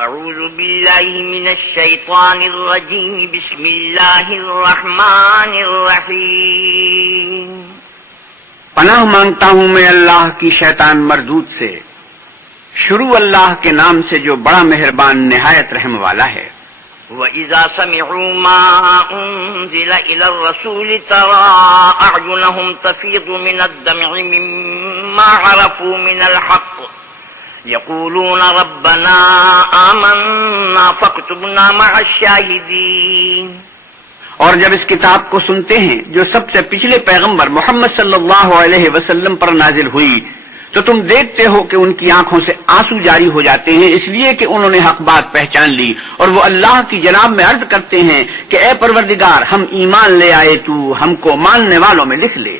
اعوذ باللہ من الشیطان الرجیم بسم اللہ الرحمن الرحیم پناہ مانگتا ہوں میں اللہ کی شیطان مردود سے. شروع اللہ کے نام سے جو بڑا مہربان نہایت رحم والا ہے. وَإِذَا سَمِعُوا مَا أُنزِلَ إِلَى الرَّسُولِ تَرَى أَعْيُنَهُمْ تَفِيضُ مِنَ الدَّمْعِ مِمَّا عَرَفُوا مِنَ الْحَقِّ يَقُولُونَ رَبَّنَا آمَنَّا فَاكْتُبْنَا مَعَ الشَّاهِدِينَ. اور جب اس کتاب کو سنتے ہیں جو سب سے پچھلے پیغمبر محمد صلی اللہ علیہ وسلم پر نازل ہوئی تو تم دیکھتے ہو کہ ان کی آنکھوں سے آنسو جاری ہو جاتے ہیں اس لیے کہ انہوں نے حق بات پہچان لی اور وہ اللہ کی جناب میں عرض کرتے ہیں کہ اے پروردگار ہم ایمان لے آئے تو ہم کو ماننے والوں میں لکھ لے.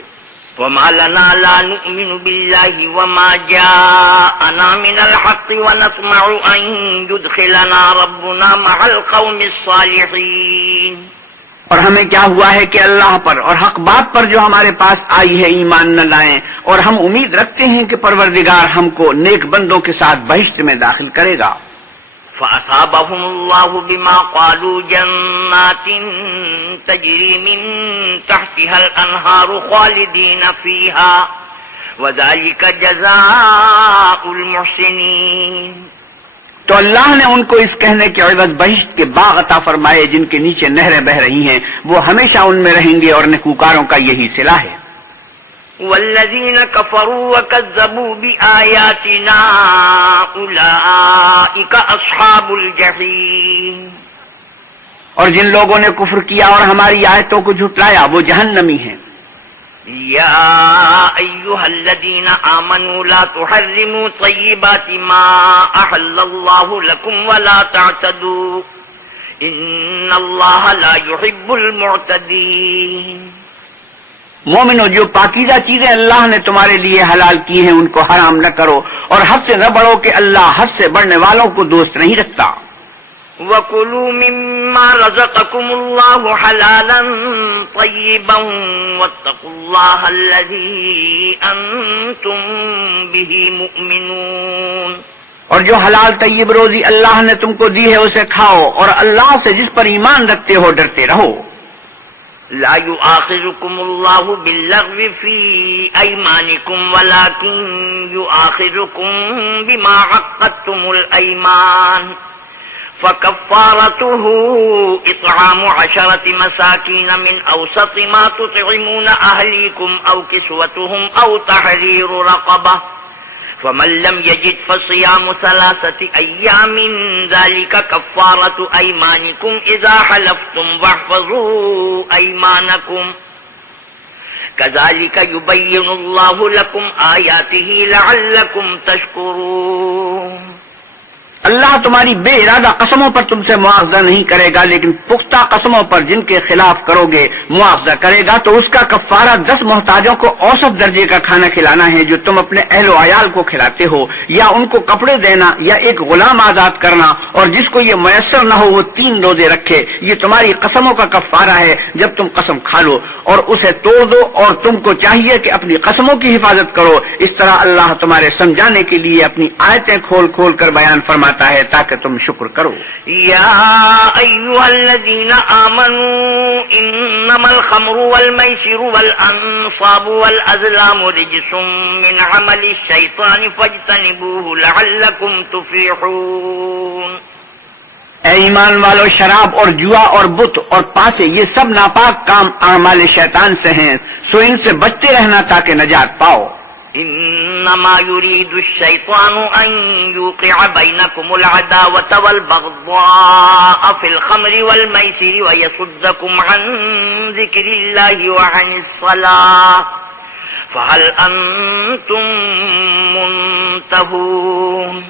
وَمَا لَنَا لَا نُؤْمِنُ بِاللَّهِ وَمَا جَاءَنَا مِنَ الْحَقِّ وَنَطْمَعُ أَن يُدْخِلَنَا رَبُّنَا مَعَ الْقَوْمِ الصَّالِحِينَ. اور ہمیں کیا ہوا ہے کہ اللہ پر اور حق بات پر جو ہمارے پاس آئی ہے ایمان نہ لائیں اور ہم امید رکھتے ہیں کہ پروردگار ہم کو نیک بندوں کے ساتھ بہشت میں داخل کرے گا. فَأَصَابَهُمُ اللَّهُ بِمَا قَالُوا جَنَّاتٍ تَجْرِي مِن تَحْتِهَا الْأَنْهَارُ خَالِدِينَ فِيهَا وَذَلِكَ جَزَاءُ الْمُحْسِنِينَ. تو اللہ نے ان کو اس کہنے کے عوض بہشت کے باغ عطا فرمائے جن کے نیچے نہریں بہ رہی ہیں وہ ہمیشہ ان میں رہیں گے اور نیکوکاروں کا یہی صلہ ہے. والذین کفروا وکذبوا بآیاتنا اولئک اصحاب الجحیم. اور جن لوگوں نے کفر کیا اور ہماری آیتوں کو جھٹلایا وہ جہنمی ہیں. یا ایھا الذین آمنوا لا تحرموا طیبات ما احل اللہ لکم ولا تعتدوا ان اللہ لا يحب المعتدین. مومنو جو پاکیزہ چیزیں اللہ نے تمہارے لیے حلال کی ہیں ان کو حرام نہ کرو اور حد سے نہ بڑھو کہ اللہ حد سے بڑھنے والوں کو دوست نہیں رکھتا. وَكُلُوا مِمَّا رَزَقَكُمُ اللَّهُ حَلَالًا طَيِّبًا وَاتَّقُوا اللَّهَ الَّذِي أَنتُم بِهِ مُؤْمِنُونَ. اور جو حلال طیب روزی اللہ نے تم کو دی ہے اسے کھاؤ اور اللہ سے جس پر ایمان رکھتے ہو ڈرتے رہو. لا يؤاخذكم الله باللغو في أيمانكم ولكن يؤاخذكم بما عقدتم الأيمان فكفارته إطعام 10 مساكين من أوسط ما تطعمون أهليكم أو كسوتهم أو تحرير رقبة فمن لم يجد فصيام 3 أيام ذلك كفارة أيمانكم إذا حلفتم واحفظوا أيمانكم كذلك يبين الله لكم آياته لعلكم تشكرون. اللہ تمہاری بے ارادہ قسموں پر تم سے مواخذہ نہیں کرے گا لیکن پختہ قسموں پر جن کے خلاف کرو گے مواخذہ کرے گا تو اس کا کفارہ 10 محتاجوں کو اوسط درجے کا کھانا کھلانا ہے جو تم اپنے اہل و عیال کو کھلاتے ہو یا ان کو کپڑے دینا یا ایک غلام آزاد کرنا اور جس کو یہ میسر نہ ہو وہ 3 روزے رکھے. یہ تمہاری قسموں کا کفارہ ہے جب تم قسم کھا لو اور اسے توڑ دو اور تم کو چاہیے کہ اپنی قسموں کی حفاظت کرو. اس طرح اللہ تمہارے سمجھانے کے لیے اپنی آیتیں کھول کھول کر بیان فرماتا ہے تاکہ تم شکر کرو. یا ایھا الذین آمنوا انما الخمر والمیسر والانصاب والازلام رجس من عمل الشیطان فاجتنبوه لعلکم تفلحون. اے ایمان والو شراب اور جوا اور بت اور پاسے یہ سب ناپاک کام اعمال شیطان سے ہیں سو ان سے بچتے رہنا تاکہ نجات پاؤ. انما يريد الشيطان ان يوقع بينكم العداوة والبغضاء في الخمر والميسر ويصدكم عن ذكر الله وعن الصلاة فهل انتم منتهون.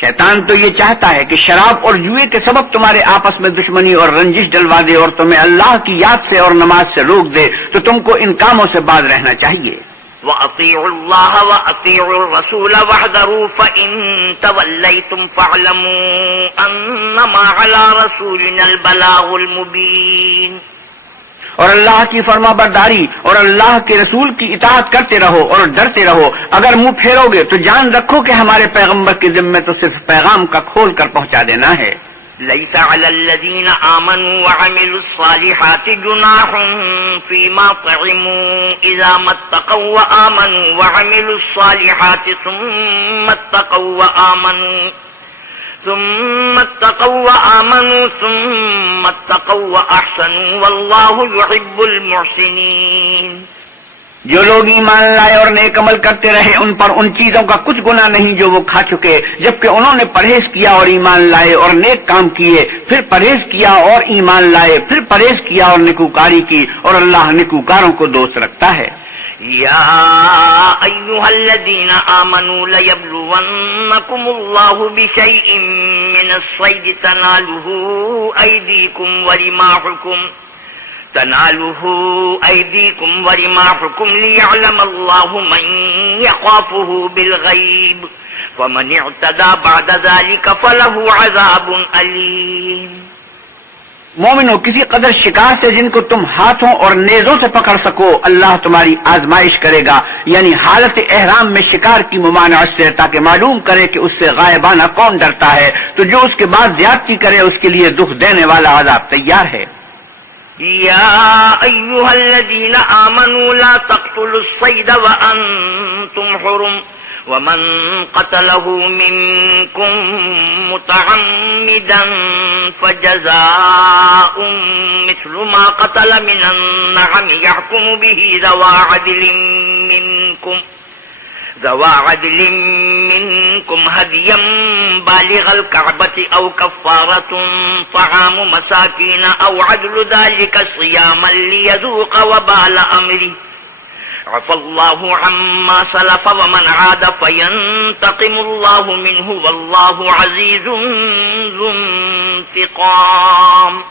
شیطان تو یہ چاہتا ہے کہ شراب اور جوئے کے سبب تمہارے آپس میں دشمنی اور رنجش ڈلوا دے اور تمہیں اللہ کی یاد سے اور نماز سے روک دے تو تم کو ان کاموں سے باز رہنا چاہیے. وَأَطِيعُوا اللَّهَ وَأَطِيعُوا الرَّسُولَ وَاحْذَرُوا فَإِن تَوَلَّيْتُمْ فَاعْلَمُوا أَنَّمَا عَلَى رَسُولِنَا الْبَلَاغُ الْمُبِينُ. اور اللہ کی فرما برداری اور اللہ کے رسول کی اطاعت کرتے رہو اور ڈرتے رہو. اگر منہ پھیرو گے تو جان رکھو کہ ہمارے پیغمبر کی ذمہ تو صرف پیغام کا کھول کر پہنچا دینا ہے. ليس على الذين آمنوا وعملوا الصالحات جناح فيما طعموا إذا ما اتقوا وآمنوا وعملوا الصالحات ثم اتقوا وآمنوا ثم اتقوا وأحسنوا والله يحب المحسنين. جو لوگ ایمان لائے اور نیک عمل کرتے رہے ان پر ان چیزوں کا کچھ گناہ نہیں جو وہ کھا چکے، جبکہ انہوں نے پرہیز کیا اور ایمان لائے اور نیک کام کیے، پھر پرہیز کیا اور ایمان لائے، پھر پرہیز کیا اور نیکوکاری کی، اور اللہ نیکوکاروں کو دوست رکھتا ہے. يا أيها الذين آمنوا ليبلونكم الله بشيء من الصيد تناله أيديكم ورماحكم ليعلم الله من يخافه بالغيب فمن اعتدى بعد ذلك فله عذاب أليم. مومنو، کسی قدر شکار سے جن کو تم ہاتھوں اور نیزوں سے پکڑ سکو اللہ تمہاری آزمائش کرے گا، یعنی حالت احرام میں شکار کی ممانعت سے، تاکہ معلوم کرے کہ اس سے غائبانہ کون ڈرتا ہے. تو جو اس کے بعد زیادتی کرے اس کے لیے دکھ دینے والا عذاب تیار ہے. يا أيها الذين آمنوا لا تقتلوا الصيد وأنتم حرم ومن قتله منكم متعمدا فجزاء مثل ما قتل من النعم يحكم به ذوى عدل منكم هديا بالغ الكعبة أو كفارة طعام مساكين أو عدل ذلك صياما ليذوق وبال أمره عفى الله عما سلف ومن عاد فينتقم الله منه والله عزيز ذو انتقام.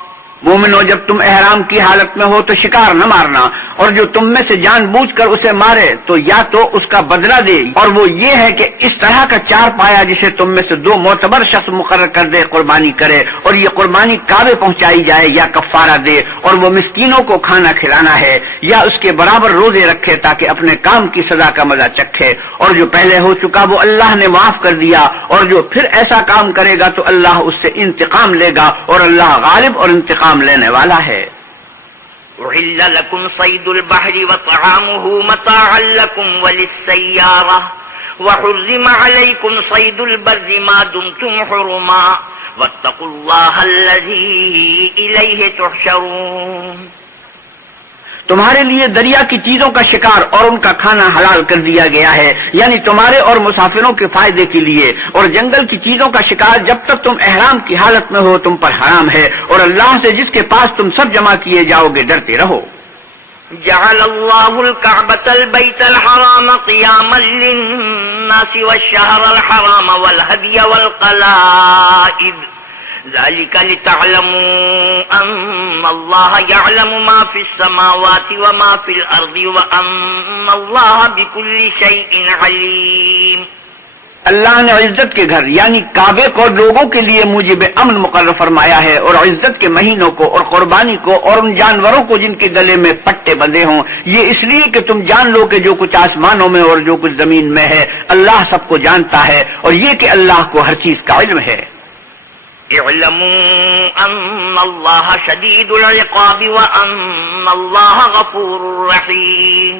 مومنو، جب تم احرام کی حالت میں ہو تو شکار نہ مارنا، اور جو تم میں سے جان بوجھ کر اسے مارے تو یا تو اس کا بدلہ دے، اور وہ یہ ہے کہ اس طرح کا چار پایا جسے تم میں سے دو معتبر شخص مقرر کر دے قربانی کرے، اور یہ قربانی کعبے پہنچائی جائے یا کفارہ دے، اور وہ مسکینوں کو کھانا کھلانا ہے یا اس کے برابر روزے رکھے تاکہ اپنے کام کی سزا کا مزہ چکھے. اور جو پہلے ہو چکا وہ اللہ نے معاف کر دیا، اور جو پھر ایسا کام کرے گا تو اللہ اس سے انتقام لے گا، اور اللہ غالب اور انتقام لینے والا ہے. أحل لكم صيد البحر وطعامه متاعا لكم وللسيارة وحرم عليكم صيد البر ما دمتم حرما واتقوا الله الذي إليه تحشرون. تمہارے لیے دریا کی چیزوں کا شکار اور ان کا کھانا حلال کر دیا گیا ہے، یعنی تمہارے اور مسافروں کے فائدے کے لیے، اور جنگل کی چیزوں کا شکار جب تک تم احرام کی حالت میں ہو تم پر حرام ہے، اور اللہ سے جس کے پاس تم سب جمع کیے جاؤ گے ڈرتے رہو. جعل الله الكعبة البيت الحرام قياما للناس والشهر الحرام والهدي والقلائد ذلك لتعلموا أن الله يعلم ما في السماوات وما في الأرض وأن الله بكل شيء عليم. اللہ نے عزت کے گھر یعنی کعبے کو لوگوں کے لیے موجب امن مقرر فرمایا ہے، اور عزت کے مہینوں کو اور قربانی کو اور ان جانوروں کو جن کے گلے میں پٹے بندھے ہوں، یہ اس لیے کہ تم جان لو کہ جو کچھ آسمانوں میں اور جو کچھ زمین میں ہے اللہ سب کو جانتا ہے، اور یہ کہ اللہ کو ہر چیز کا علم ہے. اعلموا ان اللہ شدید العقاب وان اللہ غفور رحیم.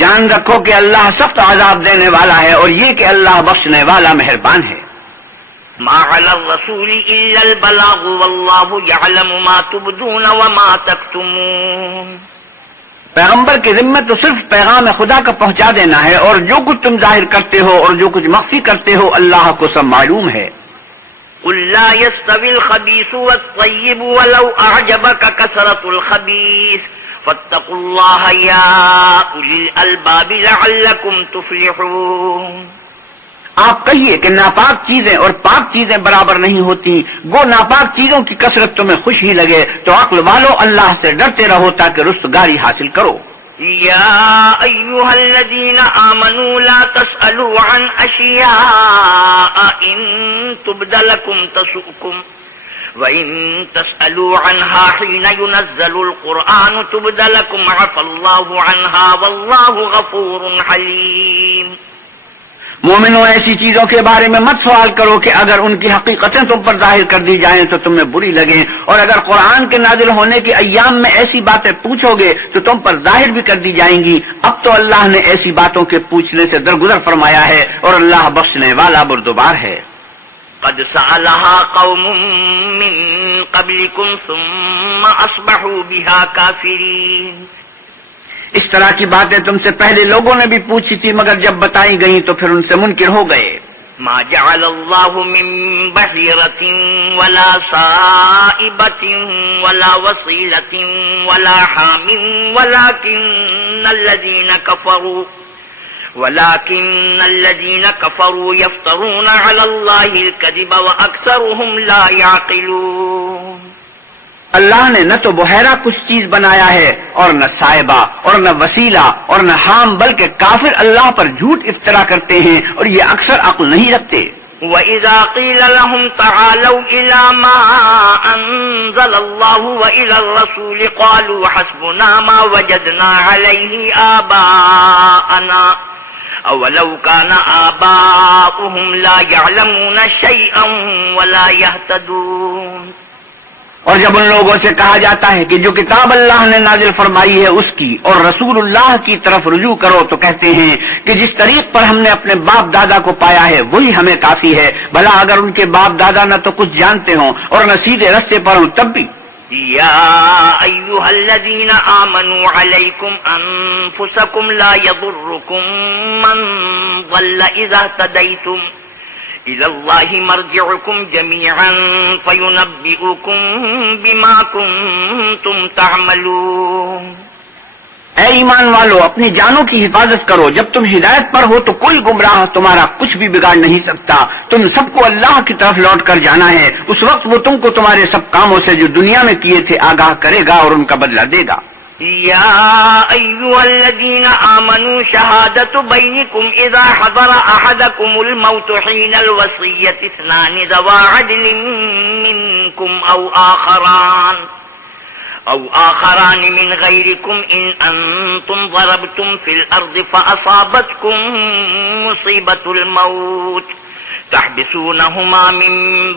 جان رکھو کہ اللہ سخت عذاب دینے والا ہے، اور یہ کہ اللہ بخشنے والا مہربان ہے. ما علی الرسول الا البلاغ واللہ یعلم ما تبدون وما تکتمون. پیغمبر کی ذمہ تو صرف پیغام خدا کا پہنچا دینا ہے، اور جو کچھ تم ظاہر کرتے ہو اور جو کچھ مخفی کرتے ہو اللہ کو سب معلوم ہے. قل لا يستوي الخبيث والطيب ولو أعجبك كثرة الخبيث فاتقوا الله يا أولي الألباب لعلكم تفلحون. آپ کہیے کہ ناپاک چیزیں اور پاک چیزیں برابر نہیں ہوتی، گو ناپاک چیزوں کی کثرت تمہیں خوش ہی لگے، تو عقل والو اللہ سے ڈرتے رہو تاکہ رستگاری حاصل کرو. يا أيها الذين آمنوا لا تسألوا عن أشياء إن تبد لكم تسؤكم وَإِن تَسْأَلُوا عَنْهَا حِينَ يُنَزَّلُ الْقُرْآنُ تُبْدَ لَكُمْ عَفَا اللَّهُ عَنْهَا وَاللَّهُ غَفُورٌ حَلِيمٌ۔ مومنوں، ایسی چیزوں کے بارے میں مت سوال کرو کہ اگر ان کی حقیقتیں تم پر ظاہر کر دی جائیں تو تمہیں بری لگیں، اور اگر قرآن کے نازل ہونے کے ایام میں ایسی باتیں پوچھو گے تو تم پر ظاہر بھی کر دی جائیں گی۔ اب تو اللہ نے ایسی باتوں کے پوچھنے سے درگزر فرمایا ہے، اور اللہ بخشنے والا بردبار ہے۔ قد سألها قوم من قبلكم ثم أصبحوا بها كافرين۔ اس طرح کی باتیں تم سے پہلے لوگوں نے بھی پوچھی تھی، مگر جب بتائی گئیں تو پھر ان سے منکر ہو گئے۔ ما جعل الله من بحيرة ولا سائبة ولا وصيلة ولا حام ولكن الذين كفروا يفترون على الله الكذب وأكثرهم لا يعقلون۔ اللہ نے نہ تو بحیرہ کچھ چیز بنایا ہے، اور نہ صائبہ، اور نہ وسیلہ، اور نہ حام، بلکہ کافر اللہ پر جھوٹ افترا کرتے ہیں اور یہ اکثر عقل نہیں رکھتے۔ وَإِذَا قِيلَ لَهُمْ تَعَالَوْا إِلَى مَا أَنزَلَ اللَّهُ وَإِلَى الرَّسُولِ قَالُوا حَسْبُنَا مَا وَجَدْنَا عَلَيْهِ آبَاءَنَا أَوَلَوْ كَانَ آبَاؤُهُمْ لَا يَعْلَمُونَ شَيْئًا وَلَا يَهْتَدُونَ۔ اور جب ان لوگوں سے کہا جاتا ہے کہ جو کتاب اللہ نے نازل فرمائی ہے اس کی اور رسول اللہ کی طرف رجوع کرو، تو کہتے ہیں کہ جس طریق پر ہم نے اپنے باپ دادا کو پایا ہے وہی ہمیں کافی ہے، بھلا اگر ان کے باپ دادا نہ تو کچھ جانتے ہوں اور نہ سیدھے رستے پر ہوں تب بھی۔ یا ایھا الذین آمنوا علیکم انفسکم لا یضرکم من ضل اذا اہتدیتم إِلَى اللَّهِ مَرْجِعُكُمْ جَمِيعًا فَيُنَبِّئُكُمْ بِمَا كُنْتُمْ تَعْمَلُونَ۔ اے ایمان والو، اپنی جانوں کی حفاظت کرو، جب تم ہدایت پر ہو تو کوئی گمراہ تمہارا کچھ بھی بگاڑ نہیں سکتا۔ تم سب کو اللہ کی طرف لوٹ کر جانا ہے، اس وقت وہ تم کو تمہارے سب کاموں سے جو دنیا میں کیے تھے آگاہ کرے گا اور ان کا بدلہ دے گا۔ یا ایھا الذین آمنوا شہادۃ بینکم اذا حضر احدکم الموت حین الوصیۃ اثنان ذوا عدل منکم او آخران من غیرکم ان انتم ضربتم فی الارض فاصابتکم مصیبۃ الموت تحبسونهما من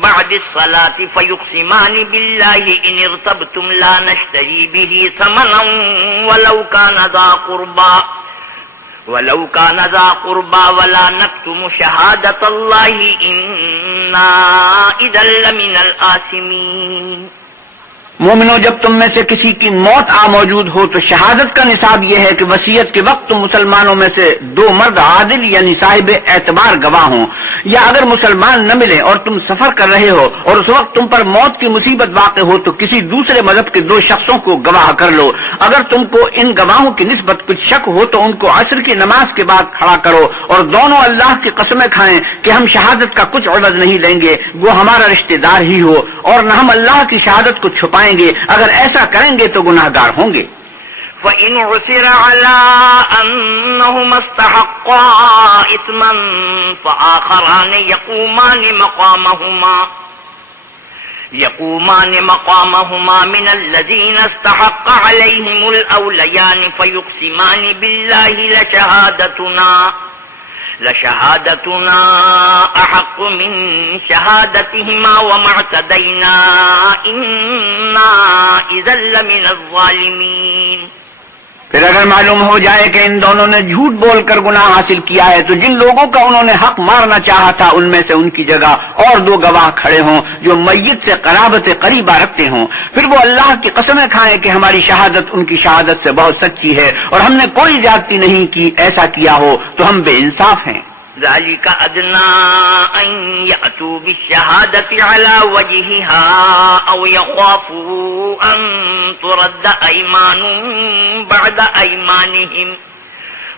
بعد الصلاة فيقسمان بالله إن ارتبتم لا نشتري به ثمنا ولو كان ذا قربى ولا نكتم شهادة الله إنا إذا لمن الآثمين۔ مومنو، جب تم میں سے کسی کی موت آ موجود ہو تو شہادت کا نصاب یہ ہے کہ وصیت کے وقت تم مسلمانوں میں سے دو مرد عادل یعنی صاحب اعتبار گواہ ہوں، یا اگر مسلمان نہ ملے اور تم سفر کر رہے ہو اور اس وقت تم پر موت کی مصیبت واقع ہو تو کسی دوسرے مذہب کے دو شخصوں کو گواہ کر لو۔ اگر تم کو ان گواہوں کی نسبت کچھ شک ہو تو ان کو عصر کی نماز کے بعد کھڑا کرو اور دونوں اللہ کی قسمیں کھائیں کہ ہم شہادت کا کچھ عوض نہیں لیں گے، وہ ہمارا رشتہ دار ہی ہو، اور نہ ہم اللہ کی شہادت کو چھپائیں گے، اگر ایسا کریں گے تو گناہ گار ہوں گے۔ فَإِنْ عُثِرَ عَلَىٰ أَنَّهُمَا اسْتَحَقَّا إِثْمًا فَآخَرَانِ يَقُومَانِ مَقَامَهُمَا مِنَ الَّذِينَ اسْتَحَقَّ عَلَيْهِمُ الْأَوْلَيَانِ فَيُقْسِمَانِ بِاللَّهِ لشهادتنا أحق من شهادتهما وما اعتدينا إنا إذا لمن الظالمين۔ پھر اگر معلوم ہو جائے کہ ان دونوں نے جھوٹ بول کر گناہ حاصل کیا ہے تو جن لوگوں کا انہوں نے حق مارنا چاہا تھا ان میں سے ان کی جگہ اور دو گواہ کھڑے ہوں جو میت سے قرابت قریبہ رکھتے ہوں، پھر وہ اللہ کی قسمیں کھائیں کہ ہماری شہادت ان کی شہادت سے بہت سچی ہے اور ہم نے کوئی زیادتی نہیں کی، ایسا کیا ہو تو ہم بے انصاف ہیں۔ ذلك أدنى أن يأتوا بالشهادة على وجهها أو يخافوا أن ترد أيمان بعد أيمانهم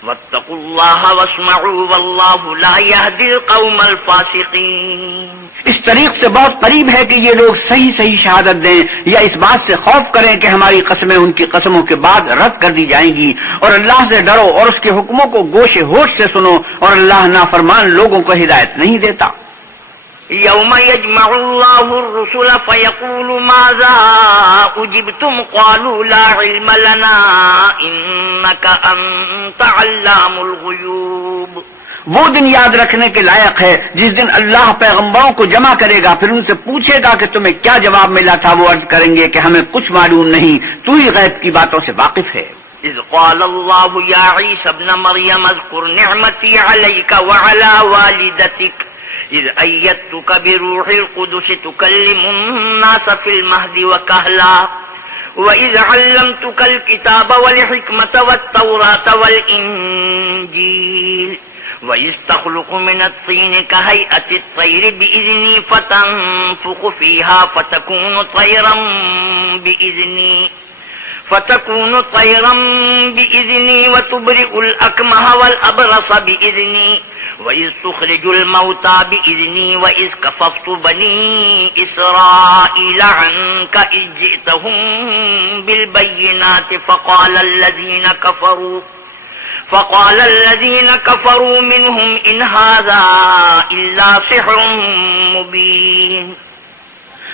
واتقوا الله واسمعوا والله لا يهدي القوم الفاسقين۔ اس طریق سے بہت قریب ہے کہ یہ لوگ صحیح صحیح شہادت دیں یا اس بات سے خوف کریں کہ ہماری قسمیں ان کی قسموں کے بعد رد کر دی جائیں گی، اور اللہ سے ڈرو اور اس کے حکموں کو گوش ہوش سے سنو، اور اللہ نافرمان لوگوں کو ہدایت نہیں دیتا۔ يوم يجمع الله الرسل فيقول ماذا أجبتم قالوا لا علم لنا إنك أنت علام الغيوب. وہ دن یاد رکھنے کے لائق ہے جس دن اللہ پیغمبروں کو جمع کرے گا، پھر ان سے پوچھے گا کہ تمہیں کیا جواب ملا تھا. وہ عرض کریں گے کہ ہمیں کچھ معلوم نہیں، تو ہی غیب کی باتوں سے واقف ہے. إذ قال الله يا عيسى ابن مريم اذكر نعمتي عليك وعلى والدتك إذ أيدتك بروح القدس تكلم الناس في المهد وكهلا وإذ علمتك الكتاب والحكمة والتوراة والإنجيل وإذ تخلق من الطين كهيئة الطير بإذني فتنفخ فيها فتكون طيرا بإذني وتبرئ الأكمه والأبرص بإذني وإذ تخرج الموتى بإذني وإذ كففت بني إسرائيل عنك إذ جئتهم بالبينات فقال الذين كفروا منهم إن هذا إلا سحر مبين.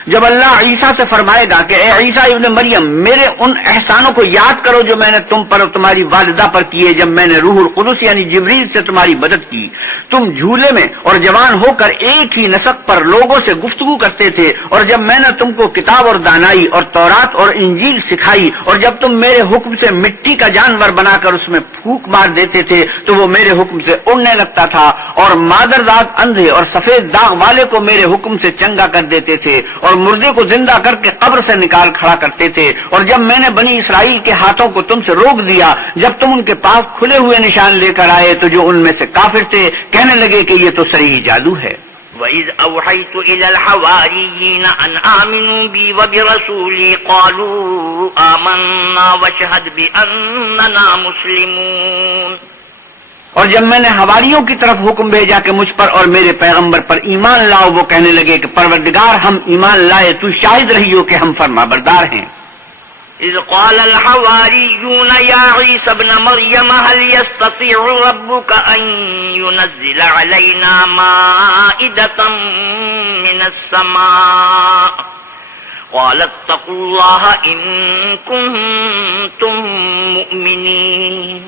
جب اللہ عیسیٰ سے فرمائے گا کہ اے عیسیٰ ابن مریم، میرے ان احسانوں کو یاد کرو جو میں نے تم پر اور تمہاری والدہ پر کیے جب میں نے روح القدس یعنی جبریل سے تمہاری مدد کی. تم جھولے میں اور جوان ہو کر ایک ہی نسق پر لوگوں سے گفتگو کرتے تھے، اور جب میں نے تم کو کتاب اور دانائی اور تورات اور انجیل سکھائی، اور جب تم میرے حکم سے مٹی کا جانور بنا کر اس میں پھونک مار دیتے تھے تو وہ میرے حکم سے اڑنے لگتا تھا، اور مادرزاد اندھے اور سفید داغ والے کو میرے حکم سے چنگا کر دیتے تھے، اور مردے کو زندہ کر کے قبر سے نکال کھڑا کرتے تھے. اور جب میں نے بنی اسرائیل کے ہاتھوں کو تم سے روک دیا جب تم ان کے پاس کھلے ہوئے نشان لے کر آئے تو جو ان میں سے کافر تھے کہنے لگے کہ یہ تو صریح جادو ہے. وَإِذْ أَوْحَيْتُ إِلَى الْحَوَارِيِّينَ أَنْ آمِنُوا بِي وَبِرَسُولِي قَالُوا آمَنَّا وَاشْهَدْ بِأَنَّنَا مُسْلِمُونَ. اور جب میں نے حواریوں کی طرف حکم بھیجا کہ مجھ پر اور میرے پیغمبر پر ایمان لاؤ، وہ کہنے لگے کہ پروردگار ہم ایمان لائے، تو شاہد رہیو کہ ہم فرمانبردار ہیں. إذ قال الحواريون يا عيسى ابن مريم هل يستطيع ربك أن ينزل علينا مائدة من السماء قال اتقوا الله إن كنتم مؤمنين.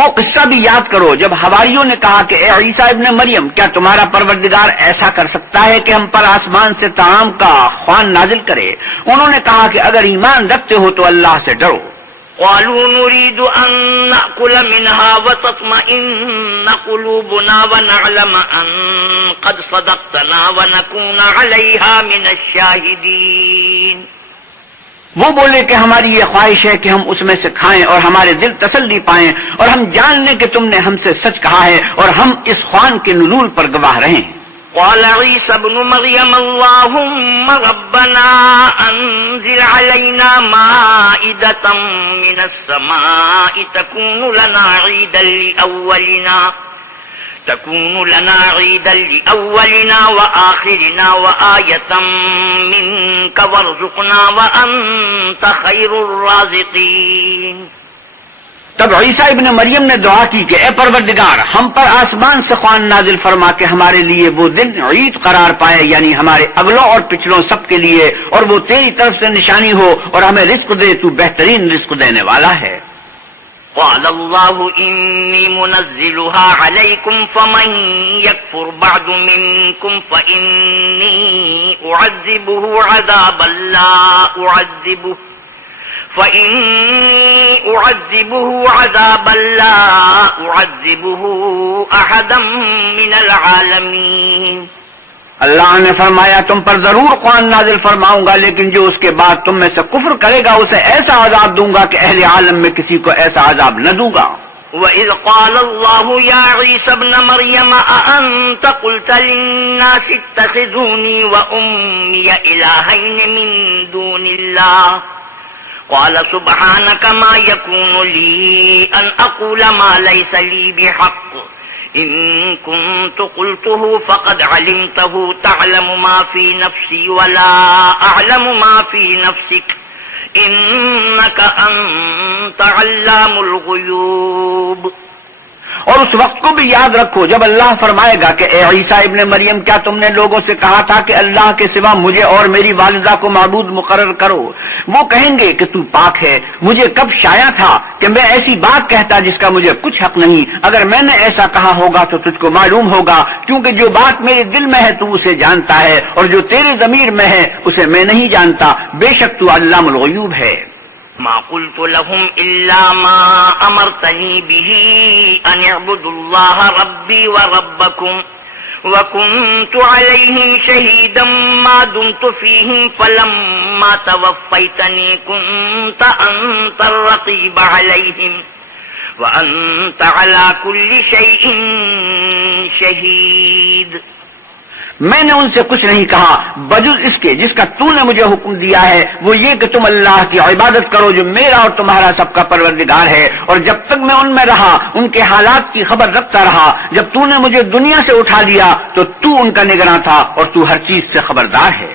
وہ قصہ بھی یاد کرو جب حواریوں نے کہا کہ اے عیسیٰ ابن مریم، کیا تمہارا پروردگار ایسا کر سکتا ہے کہ ہم پر آسمان سے طعام کا خوان نازل کرے؟ انہوں نے کہا کہ اگر ایمان رکھتے ہو تو اللہ سے ڈرو. قالوا نريد أن نأكل منها وتطمئن قلوبنا ونعلم أن قد صدقتنا ونكون عليها من الشاهدين. وہ بولے کہ ہماری یہ خواہش ہے کہ ہم اس میں سے کھائیں اور ہمارے دل تسلی پائیں اور ہم جان لیں کہ تم نے ہم سے سچ کہا ہے اور ہم اس خوان کے نزول پر گواہ رہیں. قال عيسى ابن مريم اللهم ربنا أنزل علينا مائدة من السماء تكون لنا عيدا لأولنا وآخرنا وآية منك وارزقنا وأنت خير الرازقين. تب عیسیٰ ابن مریم نے دعا کی کہ اے پروردگار ہم پر آسمان سے خوان نازل فرما کے ہمارے لیے وہ دن عید قرار پائے، یعنی ہمارے اگلوں اور پچھلوں سب کے لیے، اور وہ تیری طرف سے نشانی ہو اور ہمیں رزق دے، تو بہترین رزق دینے والا ہے. قال الله إني منزلها عليكم فمن يكفر بعد منكم فإني أعذبه عذابا لا أعذبه أحدا من العالمين. اللہ نے فرمایا تم پر ضرور قرآن نازل فرماؤں گا، لیکن جو اس کے بعد تم میں سے کفر کرے گا اسے ایسا عذاب دوں گا کہ اہل عالم میں کسی کو ایسا عذاب نہ دوں گا. وَإِذْ قَالَ اللَّهُ يَا عِيسَى ابْنَ مَرْيَمَ أَأَنْتَ قُلْتَ لِلنَّاسِ اتَّخِذُونِي وَأُمِّيَ إِلَٰهَيْنِ مِن دُونِ اللَّهِ قَالَ سُبْحَانَكَ مَا يَكُونُ لِي أَنْ أَقُولَ مَا لَيْسَ لِي بِحَقٍّ إِن كُنتُ قُلْتُهُ فَقَدْ عَلِمْتَهُ تَعْلَمُ مَا فِي نَفْسِي وَلَا أَعْلَمُ مَا فِي نَفْسِكَ إِنَّكَ أَنْتَ عَلَّامُ الْغُيُوبِ. اور اس وقت کو بھی یاد رکھو جب اللہ فرمائے گا کہ اے عیسیٰ ابن مریم کیا تم نے لوگوں سے کہا تھا کہ اللہ کے سوا مجھے اور میری والدہ کو معبود مقرر کرو؟ وہ کہیں گے کہ تو پاک ہے، مجھے کب شایع تھا کہ میں ایسی بات کہتا جس کا مجھے کچھ حق نہیں۔ اگر میں نے ایسا کہا ہوگا تو تجھ کو معلوم ہوگا، کیونکہ جو بات میرے دل میں ہے تو اسے جانتا ہے، اور جو تیرے ضمیر میں ہے اسے میں نہیں جانتا، بے شک تو علام الغیوب ہے۔ ما قلت لهم إلا ما أمرتني به أن اعبدوا الله ربي وربكم وكنت عليهم شهيدا ما دمت فيهم فلما توفيتني كنت أنت الرقيب عليهم وأنت على كل شيء شهيد۔ میں نے ان سے کچھ نہیں کہا بجز اس کے جس کا تو نے مجھے حکم دیا ہے، وہ یہ کہ تم اللہ کی عبادت کرو جو میرا اور تمہارا سب کا پروردگار ہے، اور جب تک میں ان میں رہا ان کے حالات کی خبر رکھتا رہا۔ جب تو نے مجھے دنیا سے اٹھا لیا تو تو ان کا نگراں تھا اور تو ہر چیز سے خبردار ہے۔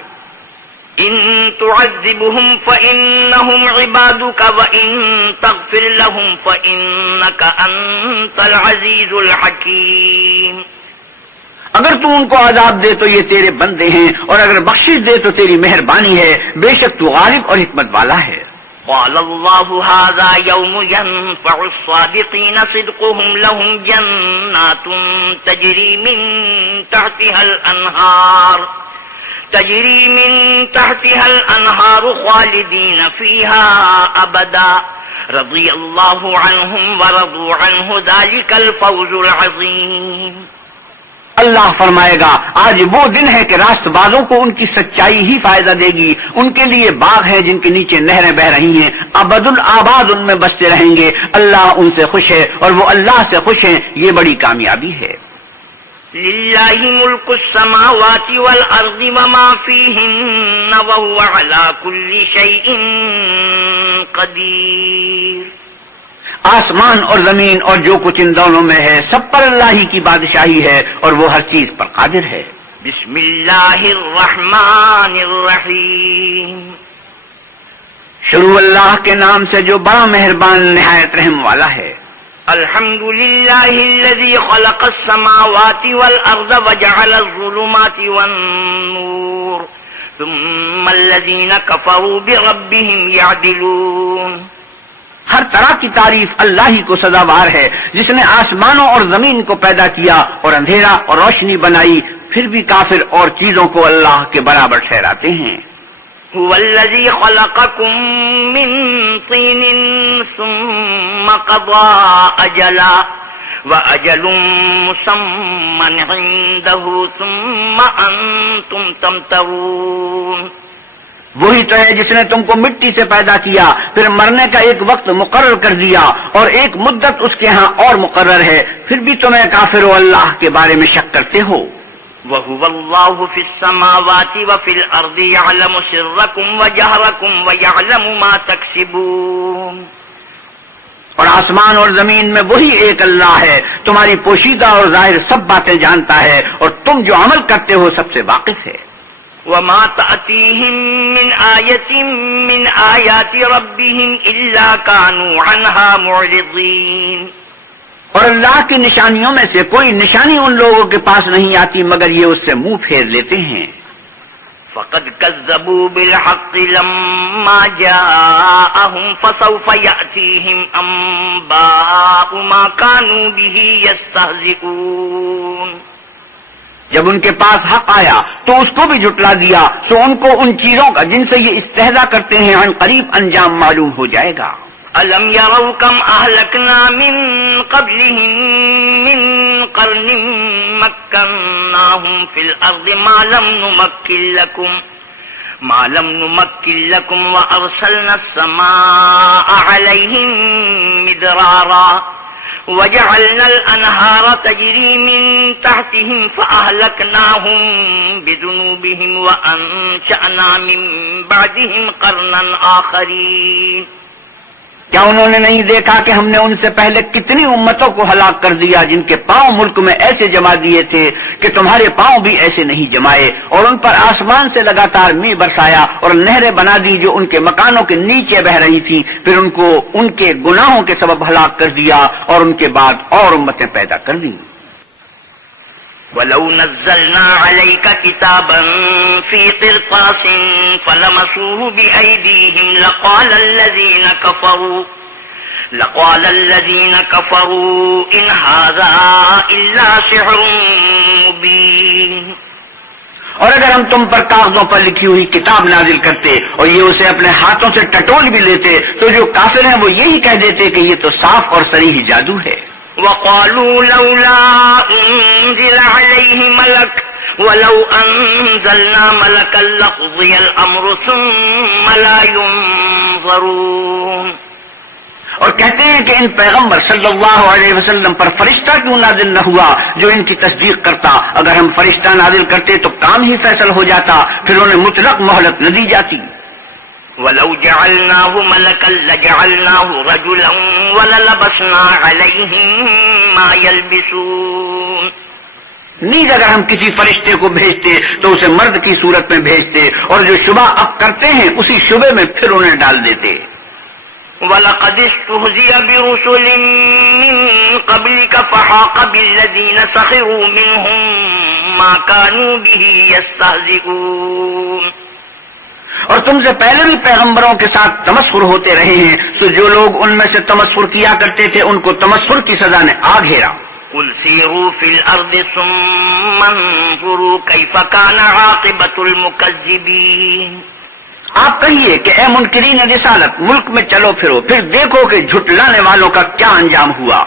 إن تعذبهم فإنهم عبادك وإن تغفر لهم فإنك أنت العزيز الحكيم۔ اگر تو ان کو عذاب دے تو یہ تیرے بندے ہیں، اور اگر بخشش دے تو تیری مہربانی ہے، بے شک تو غالب اور حکمت والا ہے۔ قال الله هذا يوم ينفع الصادقين صدقهم لهم جنات تجري من تحتها الأنهار خالدين فيها أبدا رضي الله عنهم ورضوا عنه ذلك الفوز العظيم۔ اللہ فرمائے گا آج وہ دن ہے کہ راست بازوں کو ان کی سچائی ہی فائدہ دے گی، ان کے لیے باغ ہیں جن کے نیچے نہریں بہ رہی ہیں، ابد الآباد ان میں بستے رہیں گے۔ اللہ ان سے خوش ہے اور وہ اللہ سے خوش ہیں، یہ بڑی کامیابی ہے۔ للہ ملک السماوات والارض وما فیہن وهو على كل شیء قدیر۔ آسمان اور زمین اور جو کچھ ان دونوں میں ہے سب پر اللہ ہی کی بادشاہی ہے اور وہ ہر چیز پر قادر ہے۔ بسم اللہ الرحمن الرحیم۔ شروع اللہ کے نام سے جو بڑا مہربان نہایت رحم والا ہے۔ الحمد للہ الذی خلق السماوات والارض وجعل الظلمات والنور ثم الذین کفروا بربهم یعدلون۔ ہر طرح کی تعریف اللہ ہی کو سزاوار ہے جس نے آسمانوں اور زمین کو پیدا کیا اور اندھیرا اور روشنی بنائی، پھر بھی کافر اور چیزوں کو اللہ کے برابر ٹھہراتے ہیں۔ هو الذي خلقكم من طين ثم قضى أجلا وأجل مسمى عنده ثم أنتم تمترون۔ وہی تو ہے جس نے تم کو مٹی سے پیدا کیا، پھر مرنے کا ایک وقت مقرر کر دیا اور ایک مدت اس کے ہاں اور مقرر ہے، پھر بھی تمہیں کافر و اللہ کے بارے میں شک کرتے ہو۔ وَهُوَ اللَّهُ فِي السَّمَاوَاتِ وَفِي الْأَرْضِ يَعْلَمُ سِرَّكُمْ وَجَهْرَكُمْ وَيَعْلَمُ مَا تَكْسِبُونَ۔ اور آسمان اور زمین میں وہی ایک اللہ ہے، تمہاری پوشیدہ اور ظاہر سب باتیں جانتا ہے اور تم جو عمل کرتے ہو سب سے واقف ہے۔ وَمَا تَأْتِيهِم مِّنْ آيَةٍ مِّنْ آيَاتِ رَبِّهِمْ إِلَّا كَانُوا عَنْهَا مُعْرِضِينَ۔ اور اللہ کی نشانیوں میں سے کوئی نشانی ان لوگوں کے پاس نہیں آتی مگر یہ اس سے منہ پھیر لیتے ہیں۔ فَقَدْ كَذَّبُوا بِالْحَقِّ لَمَّا جَاءَهُمْ فَسَوْفَ يَأْتِيهِمْ أَنبَاءُ مَا كَانُوا بِهِ يَسْتَهْزِئُونَ۔ جب ان کے پاس حق آیا تو اس کو بھی جھٹلا دیا، سو ان کو ان چیزوں کا جن سے یہ استہزاء کرتے ہیں عن قریب انجام معلوم ہو جائے گا۔ أَلَمْ يَرَوْا كَمْ أَهْلَكْنَا مِنْ قَبْلِهِمْ مِنْ قَرْنٍ مَكَّنَّاهُمْ فِي الْأَرْضِ مَا لَمْ نُمَكِّنْ لَكُمْ وَأَرْسَلْنَا السَّمَاءَ عَلَيْهِمْ مِدْرَارًا وَجَعَلْنَا الْأَنْهَارَ تَجْرِي مِنْ تَحْتِهِمْ فَأَهْلَكْنَاهُمْ بِذُنُوبِهِمْ وَأَنْشَأْنَا مِنْ بَعْدِهِمْ قَرْنًا آخَرِينَ۔ کیا انہوں نے نہیں دیکھا کہ ہم نے ان سے پہلے کتنی امتوں کو ہلاک کر دیا جن کے پاؤں ملک میں ایسے جما دیے تھے کہ تمہارے پاؤں بھی ایسے نہیں جمائے، اور ان پر آسمان سے لگاتار می برسایا اور نہریں بنا دی جو ان کے مکانوں کے نیچے بہ رہی تھیں، پھر ان کو ان کے گناہوں کے سبب ہلاک کر دیا اور ان کے بعد اور امتیں پیدا کر دیں۔ وَلَوْ نَزَّلْنَا عَلَيْكَ كِتَابًا فِي قِرْطَاسٍ فَلَمَسُوهُ بِأَيْدِيهِمْ لَقَالَ الَّذِينَ كَفَرُوا إِنْ هَذَا إِلَّا سِحْرٌ مُبِينٌ۔ اور اگر ہم تم پر کاغذوں پر لکھی ہوئی کتاب نازل کرتے اور یہ اسے اپنے ہاتھوں سے ٹٹول بھی لیتے تو جو کافر ہیں وہ یہی کہہ دیتے کہ یہ تو صاف اور صریح جادو ہے۔ وَقَالُوا لَوْلَا أُنزِلَ عَلَيْهِ مَلَكٌ وَلَوْ أَنزَلْنَا مَلَكًا لَقُضِيَ الْأَمْرُ ثُمَّ لَا يُنظَرُونَ۔ اور کہتے ہیں کہ ان پیغمبر صلی اللہ علیہ وسلم پر فرشتہ کیوں نازل نہ ہوا جو ان کی تصدیق کرتا؟ اگر ہم فرشتہ نازل کرتے تو کام ہی فیصل ہو جاتا، پھر انہیں مطلق مہلت نہ دی جاتی۔ وَلَوْ جَعَلْنَاهُ مَلَكًا لَجَعَلْنَاهُ رَجُلًا وَلَلَبَسْنَا عَلَيْهِمْ مَا يَلْبِسُونَ۔ نیز اگر ہم کسی فرشتے کو بھیجتے تو اسے مرد کی صورت میں بھیجتے، اور جو شبہ اب کرتے ہیں اسی شبے میں پھر انہیں ڈال دیتے۔ وَلَقَدِ اسْتُهْزِئَ بِرُسُلٍ مِّن قَبْلِكَ فَحَاقَ بِالَّذِينَ سَخِرُوا مِنْهُم مَّا كَانُوا بِهِ يَسْتَهْزِئُونَ۔ اور تم سے پہلے بھی پیغمبروں کے ساتھ تمسخر ہوتے رہے ہیں، تو جو لوگ ان میں سے تمسخر کیا کرتے تھے ان کو تمسخر کی سزا نے آ گھیرا۔ قُلْ سِيرُوا فِي الْأَرْضِ ثُمَّ انظُرُوا كَيْفَ كَانَ عَاقِبَةُ الْمُكَذِّبِينَ۔ آپ کہیے کہ اے منکرین رسالت، ملک میں چلو پھرو، پھر دیکھو کہ جھٹلانے والوں کا کیا انجام ہوا۔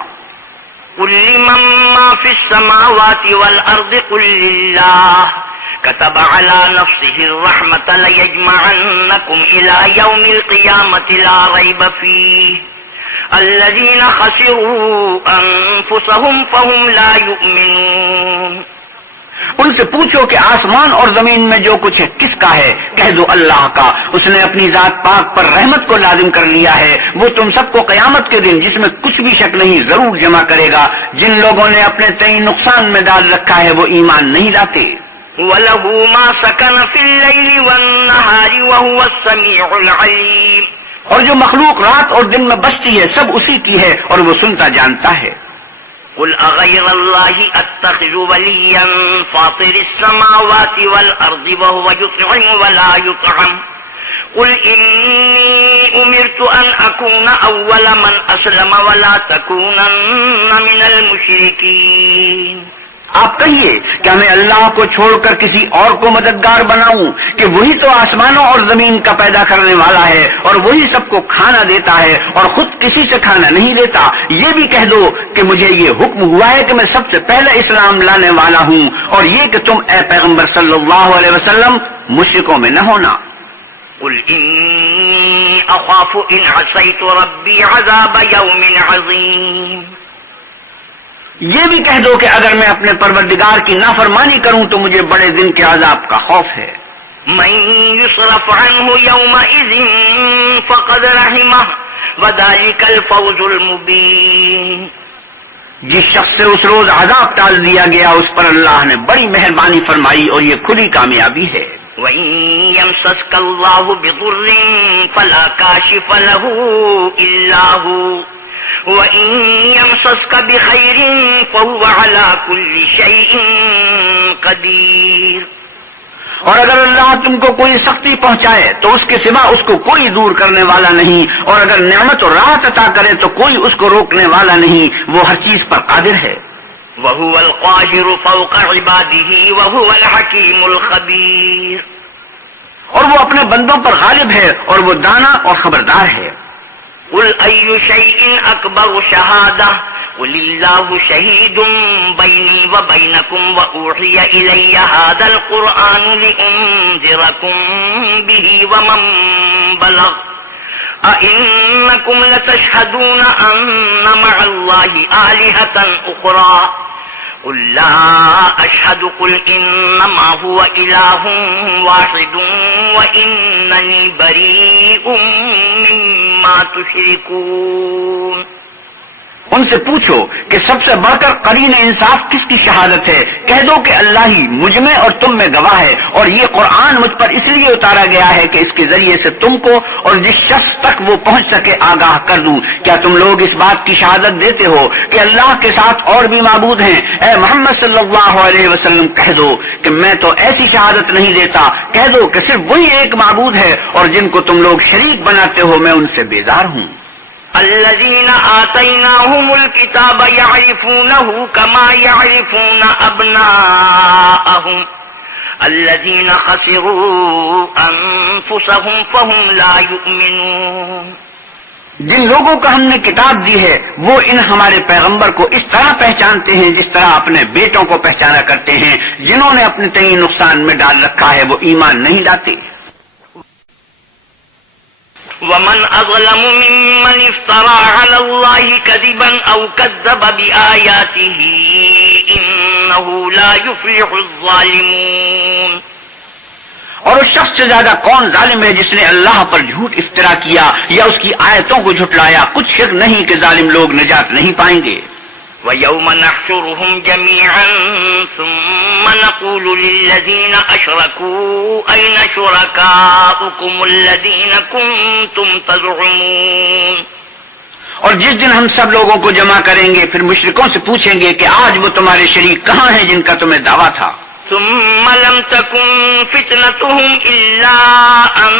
قُلْ لِمَن مَّا فِي السَّمَاوَاتِ وَالْأَرْضِ قُل لِّلَّهِ كَتَبَ عَلَى نَفْسِهِ الرَّحْمَةَ لَيَجْمَعَنَّكُمْ إِلَى يَوْمِ الْقِيَامَةِ لَا رَيْبَ فِيهِ الَّذِينَ خَسِرُوا أَنفُسَهُمْ فَهُمْ لَا يُؤْمِنُونَ۔ ان سے پوچھو کہ آسمان اور زمین میں جو کچھ ہے کس کا ہے؟ کہہ دو اللہ کا، اس نے اپنی ذات پاک پر رحمت کو لازم کر لیا ہے، وہ تم سب کو قیامت کے دن جس میں کچھ بھی شک نہیں ضرور جمع کرے گا۔ جن لوگوں نے اپنے تئیں نقصان میں ڈال رکھا ہے وہ ایمان نہیں لاتے۔ وَلَهُ مَا سَكَنَ فِي اللَّيْلِ وَالنَّهَارِ وَهُوَ السَّمِيعُ الْعَلِيمُ۔ اور جو مخلوق رات اور دن میں بستی ہے سب اسی کی ہے اور وہ سنتا جانتا ہے۔ قُلْ أَغَيْرَ اللَّهِ أَتَّخِذُ وَلِيًّا فَاطِرِ السَّمَاوَاتِ وَالْأَرْضِ وَهُوَ يُطْعِمُ وَلَا يُطْعَمُ قُلْ إِنِّي أُمِرْتُ أَنْ أَكُونَ أَوَّلَ مَنْ أَسْلَمَ وَلَا تَكُونَنَّ مِنَ الْمُشْرِكِينَ۔ آپ کہیے کہ میں اللہ کو چھوڑ کر کسی اور کو مددگار بناؤں کہ وہی تو آسمانوں اور زمین کا پیدا کرنے والا ہے اور وہی سب کو کھانا دیتا ہے اور خود کسی سے کھانا نہیں لیتا۔ یہ بھی کہہ دو کہ مجھے یہ حکم ہوا ہے کہ میں سب سے پہلے اسلام لانے والا ہوں، اور یہ کہ تم اے پیغمبر صلی اللہ علیہ وسلم مشرکوں میں نہ ہونا۔ قُلْ إِنِّي أَخَافُ إِنْ عَصَيْتُ رَبِّي عَذَابَ يَوْمٍ عَظِيمٍ۔ یہ بھی کہہ دو کہ اگر میں اپنے پروردگار کی نافرمانی کروں تو مجھے بڑے دن کے عذاب کا خوف ہے۔ مَن يُصْرَفْ عَنْهُ يَوْمَئِذٍ فَقَدْ رَحِمَهُ وَذَلِكَ الْفَوْزُ الْمُبِينُ۔ جس شخص سے اس روز عذاب ٹال دیا گیا اس پر اللہ نے بڑی مہربانی فرمائی اور یہ کھلی کامیابی ہے۔ وَإِن يَمْسَسْكَ اللَّهُ بِضُرٍّ فَلَا كَاشِفَ لَهُ إِلَّا هُوَ وَإِن يَمْسَسْكَ بِخَيْرٍ فَهُوَ عَلَى كُلِّ شَيْءٍ قَدِيرٌ۔ اور اگر اللہ تم کو کوئی سختی پہنچائے تو اس کے سوا اس کو کوئی دور کرنے والا نہیں، اور اگر نعمت اور راحت عطا کرے تو کوئی اس کو روکنے والا نہیں، وہ ہر چیز پر قادر ہے۔ وَهُوَ الْقَاهِرُ فَوْقَ عِبَادِهِ وَهُوَ الْحَكِيمُ الْخَبِيرُ۔ اور وہ اپنے بندوں پر غالب ہے اور وہ دانا اور خبردار ہے۔ قُلْ أَيُّ شَيْءٍ أَكْبَرُ شَهَادَةً قُلِ اللَّهُ شَهِيدٌ بَيْنِي وَبَيْنَكُمْ وَأُوحِيَ إِلَيَّ هَذَا الْقُرْآنُ لِأُنذِرَكُم بِهِ وَمَن بَلَغَ أَإِنَّكُمْ لَتَشْهَدُونَ أَنَّ مَعَ اللَّهِ آلِهَةً أُخْرَى قُل لَّا أَشْهَدُ قُلْ إِنَّمَا هُوَ إِلَٰهٌ وَاحِدٌ وَإِنَّنِي بَرِيءٌ مِّمَّا ما تشركون ان سے پوچھو کہ سب سے بڑھ کر قرین انصاف کس کی شہادت ہے؟ کہہ دو کہ اللہ ہی مجھ میں اور تم میں گواہ ہے، اور یہ قرآن مجھ پر اس لیے اتارا گیا ہے کہ اس کے ذریعے سے تم کو اور جس شخص تک وہ پہنچ سکے آگاہ کر دوں۔ کیا تم لوگ اس بات کی شہادت دیتے ہو کہ اللہ کے ساتھ اور بھی معبود ہیں؟ اے محمد صلی اللہ علیہ وسلم کہہ دو کہ میں تو ایسی شہادت نہیں دیتا، کہہ دو کہ صرف وہی ایک معبود ہے، اور جن کو تم لوگ شریک بناتے ہو میں ان سے بیزار ہوں۔ الذين آتيناهم الكتاب يعرفونه كما يعرفون أبناءهم الذين خسروا أنفسهم فهم لا يؤمنون جن لوگوں کو ہم نے کتاب دی ہے وہ ان ہمارے پیغمبر کو اس طرح پہچانتے ہیں جس طرح اپنے بیٹوں کو پہچانا کرتے ہیں، جنہوں نے اپنے تئیں نقصان میں ڈال رکھا ہے وہ ایمان نہیں لاتے۔ ومن أظلم ممن افترى على الله كذبا أو كذب بآياته إنه لا يفلح الظالمون اور اس شخص سے زیادہ کون ظالم ہے جس نے اللہ پر جھوٹ افترا کیا یا اس کی آیتوں کو جھٹلایا؟ کچھ شک نہیں کہ ظالم لوگ نجات نہیں پائیں گے۔ وَيَوْمَ نَحْشُرُهُمْ جَمِيعًا ثُمَّ نَقُولُ لِلَّذِينَ أَشْرَكُوا أَيْنَ شُرَكَاؤُكُمُ الَّذِينَ كُنتُمْ تَزْعُمُونَ اور جس دن ہم سب لوگوں کو جمع کریں گے پھر مشرکوں سے پوچھیں گے کہ آج وہ تمہارے شریک کہاں ہیں جن کا تمہیں دعویٰ تھا؟ ثم لم تكن فتنتهم إلا أن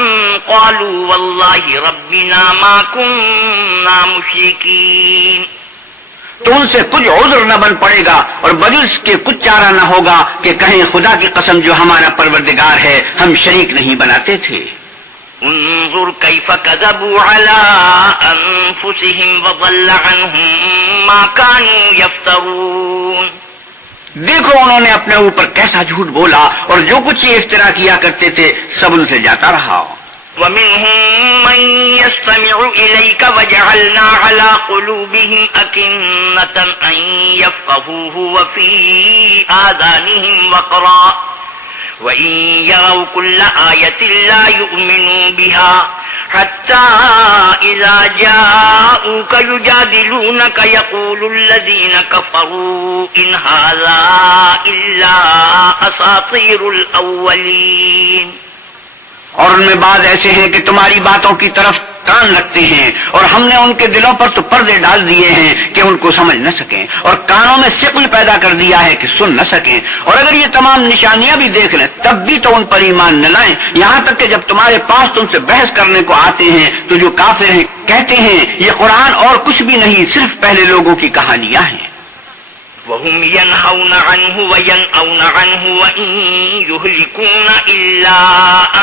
قالوا والله ربنا ما كنا مشركين تو ان سے کچھ عذر نہ بن پڑے گا اور بجز کے کچھ چارہ نہ ہوگا کہ کہیں خدا کی قسم جو ہمارا پروردگار ہے ہم شریک نہیں بناتے تھے۔ انظر كيف كذبوا على أنفسهم وضل عنهم ما كانوا يفترون دیکھو انہوں نے اپنے اوپر کیسا جھوٹ بولا اور جو کچھ یہ افترا کیا کرتے تھے سب ان سے جاتا رہا۔ ومنهم من يستمع إليك وجعلنا على قلوبهم أكنة أن يفقهوه وفي آذانهم وقرا وإن يروا كل آية لا يؤمنوا بها حتى إذا جاءوك يجادلونك يقول الذين كفروا إن هذا إلا أساطير الأولين اور ان میں بعض ایسے ہیں کہ تمہاری باتوں کی طرف کان رکھتے ہیں اور ہم نے ان کے دلوں پر تو پردے ڈال دیے ہیں کہ ان کو سمجھ نہ سکیں اور کانوں میں ثقل پیدا کر دیا ہے کہ سن نہ سکیں، اور اگر یہ تمام نشانیاں بھی دیکھ لیں تب بھی تو ان پر ایمان نہ لائیں، یہاں تک کہ جب تمہارے پاس تم سے بحث کرنے کو آتے ہیں تو جو کافر ہیں کہتے ہیں یہ قرآن اور کچھ بھی نہیں صرف پہلے لوگوں کی کہانیاں ہیں۔ وهم ينهون عنه وينأون عنه وإن يهلكون إلا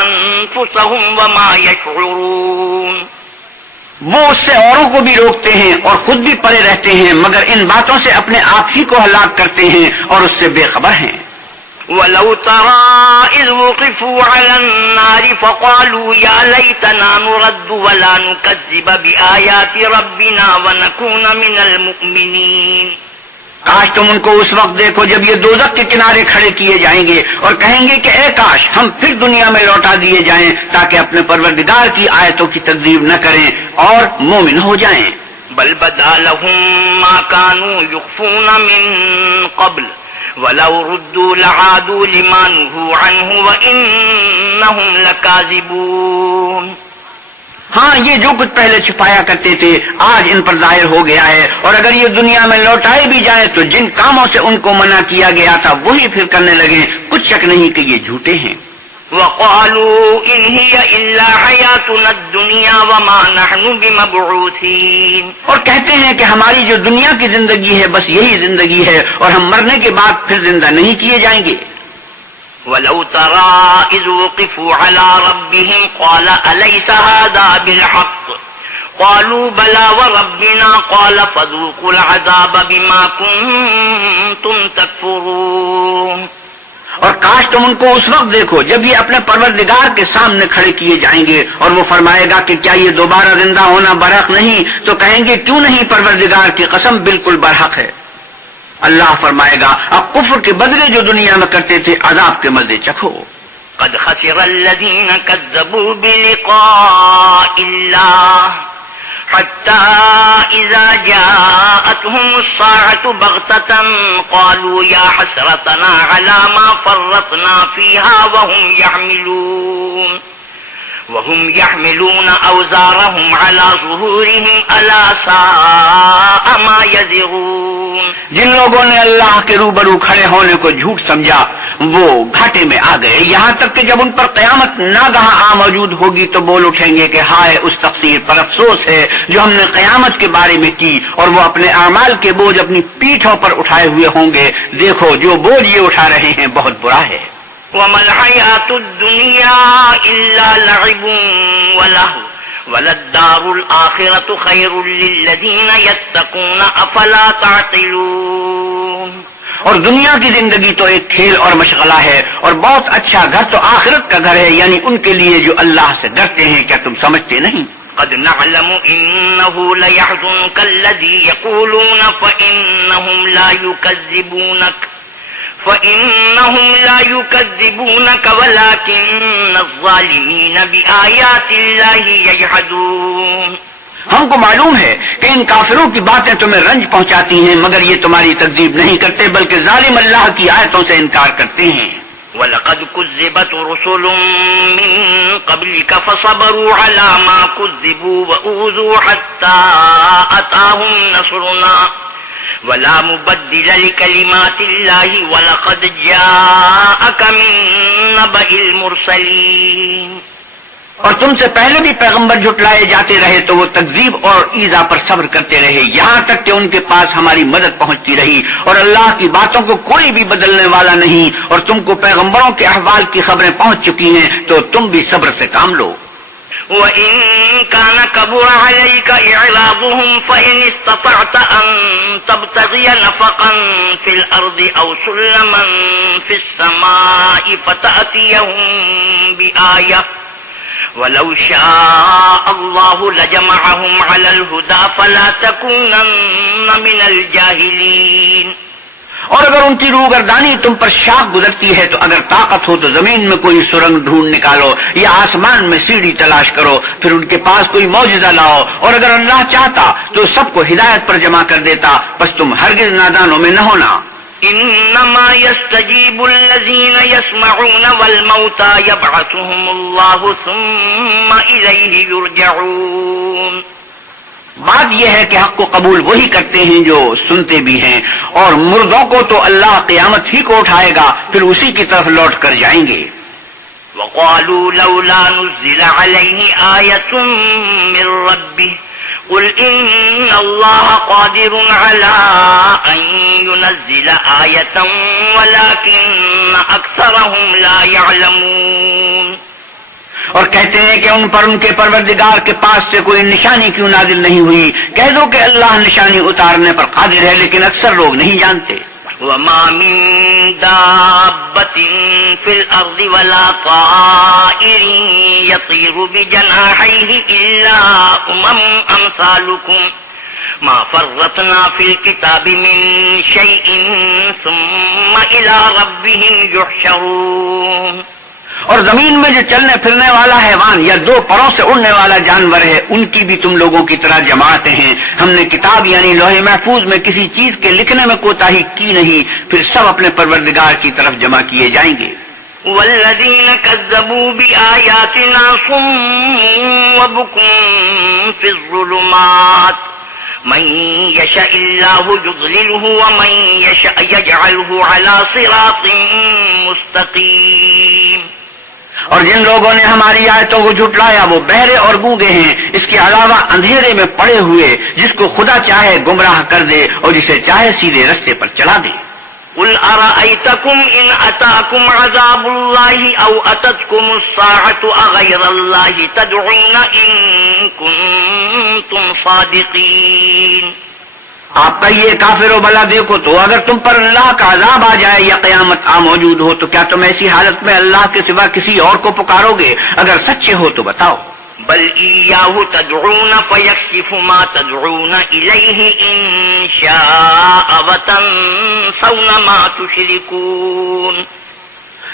أنفسهم وما يشعرون وہ اس سے اوروں کو بھی روکتے ہیں اور خود بھی پڑے رہتے ہیں مگر ان باتوں سے اپنے آپ ہی کو ہلاک کرتے ہیں اور اس سے بے خبر ہیں۔ وَلَوْ تَرَى إِذْ وُقِفُوا عَلَى النَّارِ فَقَالُوا يَا لَيْتَنَا نُرَدُّ وَلَا نُكَذِّبَ بِآيَاتِ رَبِّنَا وَنَكُونَ مِنَ الْمُؤْمِنِينَ کاش تم ان کو اس وقت دیکھو جب یہ دوزخ کے کنارے کھڑے کیے جائیں گے اور کہیں گے کہ اے کاش ہم پھر دنیا میں لوٹا دیے جائیں تاکہ اپنے پروردگار کی آیتوں کی تکذیب نہ کریں اور مومن ہو جائیں۔ بل بدا لهم ما كانوا يخفون من قبل ولو ردوا لعادوا لما نهوا عنه وإنهم لكاذبون ہاں یہ جو کچھ پہلے چھپایا کرتے تھے آج ان پر ظاہر ہو گیا ہے، اور اگر یہ دنیا میں لوٹائے بھی جائیں تو جن کاموں سے ان کو منع کیا گیا تھا وہی پھر کرنے لگے، کچھ شک نہیں کہ یہ جھوٹے ہیں۔ وقالوا إن هي إلا حياتنا الدنيا وما نحن بمبعوثين اور کہتے ہیں کہ ہماری جو دنیا کی زندگی ہے بس یہی زندگی ہے اور ہم مرنے کے بعد پھر زندہ نہیں کیے جائیں گے۔ ولو ترى إذ وقفوا على ربهم قال أليس هذا بالحق قالوا بلى وربنا قال فذوقوا العذاب بما كنتم تكفرون اور کاش تم ان کو اس وقت دیکھو جب یہ اپنے پروردگار کے سامنے کھڑے کیے جائیں گے اور وہ فرمائے گا کہ کیا یہ دوبارہ زندہ ہونا برحق نہیں، تو کہیں گے کیوں نہیں، پروردگار کی قسم بالکل برحق ہے۔ اللہ فرمائے گا اب کفر کے بدلے جو دنیا میں کرتے تھے عذاب کے مزے چکھو۔ قد خسر الذين كذبوا بلقاء الله حتى إذا جاءتهم الساعة بغتة قالوا يا حسرتنا على ما فرطنا فيها وهم يحملون أوزارهم على ظهورهم ألا ساء ما يزرون. جن لوگوں نے اللہ کے روبرو کھڑے ہونے کو جھوٹ سمجھا وہ گھاٹے میں آ گئے، یہاں تک کہ جب ان پر قیامت ناگہاں آ موجود ہوگی تو بول اٹھیں گے کہ ہائے اس تقصیر پر افسوس ہے جو ہم نے قیامت کے بارے میں کی، اور وہ اپنے اعمال کے بوجھ اپنی پیٹھوں پر اٹھائے ہوئے ہوں گے، دیکھو جو بوجھ یہ اٹھا رہے ہیں بہت برا ہے. وَمَا الْحَيَاةُ الدُّنْيَا إِلَّا لَعِبٌ وَلَهْوٌ وَلَلدَّارُ الْآخِرَةُ خَيْرٌ لِّلَّذِينَ يَتَّقُونَ أَفَلَا تَعْقِلُونَ. اور دنیا کی زندگی تو ایک کھیل اور مشغلہ ہے، اور بہت اچھا گھر تو آخرت کا گھر ہے، یعنی ان کے لیے جو اللہ سے ڈرتے ہیں. کیا تم سمجھتے نہیں؟ قد نعلم إنه ليحزنك الذي يقولون فإنهم لا يكذبونك ولكن الظالمين بآيات الله يجحدون. ہم کو معلوم ہے کہ ان کافروں کی باتیں تمہیں رنج پہنچاتی ہیں، مگر یہ تمہاری تکذیب نہیں کرتے بلکہ ظالم اللہ کی آیتوں سے انکار کرتے ہیں. وَلَقَدْ كُذِّبَتْ رُسُلٌ مِّن قَبْلِكَ فَصَبَرُوا عَلَى مَا كُذِّبُوا وَأُوذُوا حَتَّى أَتَاهُمْ نَصْرُنَا وَلَا مُبَدِّلَ لِكَلِمَاتِ اللَّهِ وَلَقَدْ جَاءَكَ مِن نَّبَإِ الْمُرْسَلِينَ. اور تم سے پہلے بھی پیغمبر جھٹلائے جاتے رہے تو وہ تکذیب اور ایذا پر صبر کرتے رہے، یہاں تک کہ ان کے پاس ہماری مدد پہنچتی رہی، اور اللہ کی باتوں کو کوئی بھی بدلنے والا نہیں، اور تم کو پیغمبروں کے احوال کی خبریں پہنچ چکی ہیں تو تم بھی صبر سے کام لو. وَإِن كَانَ كَبُرَ عَلَيْكَ إِعْرَاضُهُمْ فَإِنِ اسْتَطَعْتَ أَن تَبْتَغِيَ نَفَقًا فِي الْأَرْضِ أَوْ سُلَّمًا فِي السَّمَاءِ فَتَأْتِيَهُم بِآيَةٍ وَلَوْ شَاءَ اللَّهُ لَجَمَعَهُمْ عَلَى الْهُدَى فَلَا تَكُونَنَّ مِنَ الْجَاهِلِينَ. اور اگر ان کی روگردانی تم پر شاخ گزرتی ہے تو اگر طاقت ہو تو زمین میں کوئی سرنگ ڈھونڈ نکالو یا آسمان میں سیڑھی تلاش کرو، پھر ان کے پاس کوئی معجزہ لاؤ، اور اگر اللہ چاہتا تو سب کو ہدایت پر جمع کر دیتا، بس تم ہرگز نادانوں میں نہ ہونا. انما يستجيب الذين يسمعون والموتى يبعثهم الله ثم اليه يرجعون. بات یہ ہے کہ حق کو قبول وہی کرتے ہیں جو سنتے بھی ہیں، اور مردوں کو تو اللہ قیامت ہی کو اٹھائے گا، پھر اسی کی طرف لوٹ کر جائیں گے. وقالوا لولا نزل عليه آية من ربه قل إن الله قادر على أن ينزل آية ولكن أكثرهم لا يعلمون. اور کہتے ہیں کہ ان پر ان کے پروردگار کے پاس سے کوئی نشانی کیوں نازل نہیں ہوئی. کہہ دو کہ اللہ نشانی اتارنے پر قادر ہے لیکن اکثر لوگ نہیں جانتے. وما من دابة في الأرض ولا طائر يطير بجناحيه إلا أمثالكم ما فرطنا في الكتاب من شيء ثم إلى ربهم يحشرون. اور زمین میں جو چلنے پھرنے والا حیوان یا دو پروں سے اڑنے والا جانور ہے ان کی بھی تم لوگوں کی طرح جماعتیں ہیں. ہم نے کتاب یعنی لوح محفوظ میں کسی چیز کے لکھنے میں کوتاہی کی نہیں، پھر سب اپنے پروردگار کی طرف جمع کیے جائیں گے. والذین كذبوا بآیاتنا صم وبکم فی الظلمات من یشاء اللہ یضللہ ومن یشاء یجعلہ علی صراط مستقیم. اور جن لوگوں نے ہماری آیتوں کو جھٹلایا وہ بہرے اور گونگے ہیں، اس کے علاوہ اندھیرے میں پڑے ہوئے، جس کو خدا چاہے گمراہ کر دے اور جسے چاہے سیدھے رستے پر چلا دے. قل ارأيتكم ان اتاكم عذاب الله او اتتكم الساعة اغير الله تدعون ان كنتم صادقين. آپ کہیے کافرو بلا دیکھو تو اگر تم پر اللہ کا عذاب آ جائے یا قیامت آ موجود ہو تو کیا تم ایسی حالت میں اللہ کے سوا کسی اور کو پکارو گے؟ اگر سچے ہو تو بتاؤ. بل إياه تدعون فيكشف ما تدعون إليه إن شاء وتنسون ما تشركون.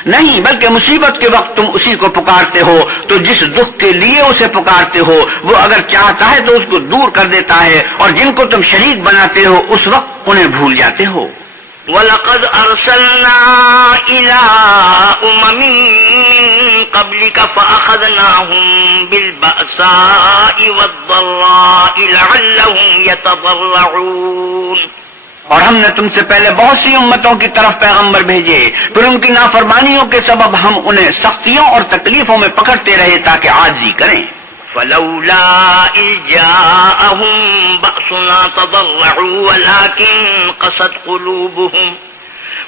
نہیں بلکہ مصیبت کے وقت تم اسی کو پکارتے ہو تو جس دکھ کے لیے اسے پکارتے ہو وہ اگر چاہتا ہے تو اس کو دور کر دیتا ہے، اور جن کو تم شریک بناتے ہو اس وقت انہیں بھول جاتے ہو۔ وَلَقَدْ أَرْسَلْنَا إِلَىٰ أُمَمٍ مِّن قَبْلِكَ فَأَخَذْنَاهُم بِالْبَأْسَاءِ وَالضَّرَّاءِ لَعَلَّهُمْ يَتَضَرَّعُونَ۔ اور ہم نے تم سے پہلے بہت سی امتوں کی طرف پیغمبر بھیجے، پھر ان کی نافرمانیوں کے سبب ہم انہیں سختیوں اور تکلیفوں میں پکڑتے رہے تاکہ عاجزی کریں۔ فلولا إذ جاءهم بأسنا تضرعوا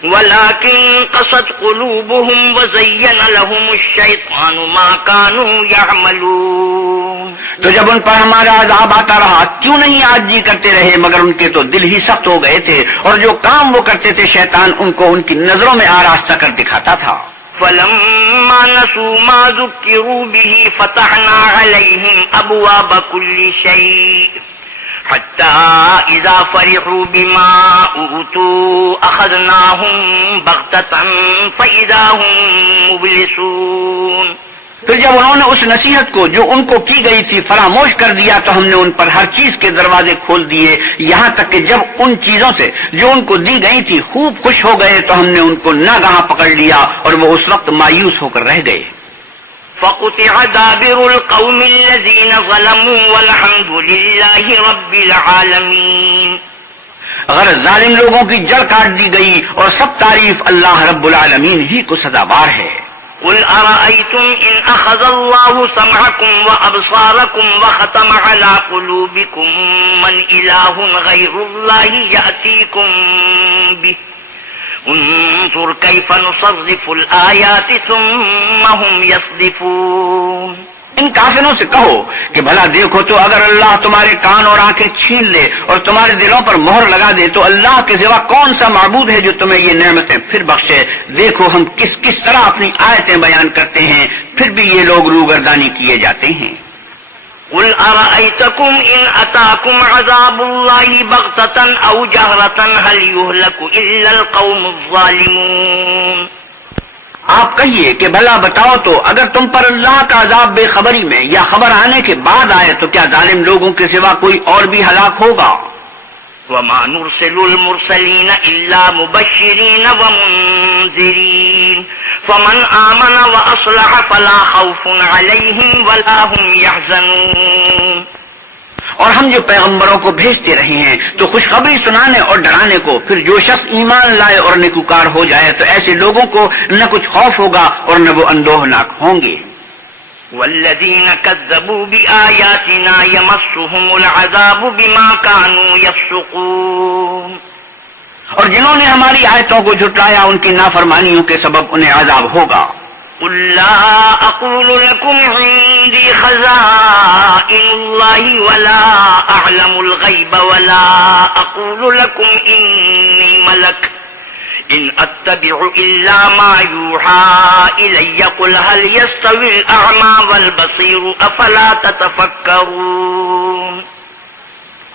ولكن قست قلوبهم وزين لهم الشيطان ما كانوا يعملون۔ تو جب ان پر ہمارا عذاب آتا رہا کیوں نہیں عاجزی کرتے رہے، مگر ان کے تو دل ہی سخت ہو گئے تھے، اور جو کام وہ کرتے تھے شیطان ان کو ان کی نظروں میں آراستہ کر دکھاتا تھا۔ فلما نسوا ما ذكروا به فتحنا عليهم أبواب كل شيء حتى إذا فرحوا بما أوتوا أخذناهم بغتة فإذا هم مبلسون۔ پھر جب انہوں نے اس نصیحت کو جو ان کو کی گئی تھی فراموش کر دیا تو ہم نے ان پر ہر چیز کے دروازے کھول دیے، یہاں تک کہ جب ان چیزوں سے جو ان کو دی گئی تھی خوب خوش ہو گئے تو ہم نے ان کو ناگہاں پکڑ لیا اور وہ اس وقت مایوس ہو کر رہ گئے۔ فقطع دابر القوم الذين ظلموا والحمد لله رب العالمين۔ غرض ظالم لوگوں کی جڑ کاٹ دی گئی اور سب تعریف اللہ رب العالمین ہی کو سزاوار ہے۔ قل أرأيتم إن أخذ الله سمعكم وأبصاركم وختم على قلوبكم من إله غير الله يأتيكم به انظر كيف نصرف الآيات ثم هم يصدفون۔ ان کافروں سے کہو کہ بھلا دیکھو تو اگر اللہ تمہارے کان اور آنکھیں چھین لے اور تمہارے دلوں پر مہر لگا دے تو اللہ کے سوا کون سا معبود ہے جو تمہیں یہ نعمتیں پھر بخشے؟ دیکھو ہم کس کس طرح اپنی آیتیں بیان کرتے ہیں، پھر بھی یہ لوگ روگردانی کیے جاتے ہیں۔ قل أرأيتكم إن أتاكم عذاب الله بغتة أو جهرة هل يهلك إلا القوم الظالمون۔ آپ کہیے کہ بھلا بتاؤ تو اگر تم پر اللہ کا عذاب بے خبری میں یا خبر آنے کے بعد آئے تو کیا ظالم لوگوں کے سوا کوئی اور بھی ہلاک ہوگا؟ وما نرسل المرسلين إلا مبشرين ومنذرين فمن آمن وأصلح فلا خوف عليهم ولا هم يحزنون۔ اور ہم جو پیغمبروں کو بھیجتے رہے ہیں تو خوشخبری سنانے اور ڈرانے کو، پھر جو شخص ایمان لائے اور نیکوکار ہو جائے تو ایسے لوگوں کو نہ کچھ خوف ہوگا اور نہ وہ اندوہناک ہوں گے۔ والذين كذبوا بآياتنا يمسهم العذاب بما كانوا يفسقون۔ اور جنہوں نے ہماری آیتوں کو جھٹلایا ان کی نافرمانیوں کے سبب انہیں عذاب ہوگا۔ قل لا أقول لكم عندي خزائن الله ولا أعلم الغيب ولا أقول لكم إني ملك إن أتبع إلا ما يوحى إلي قل هل يستوي الأعمى والبصير أفلا تتفكرون۔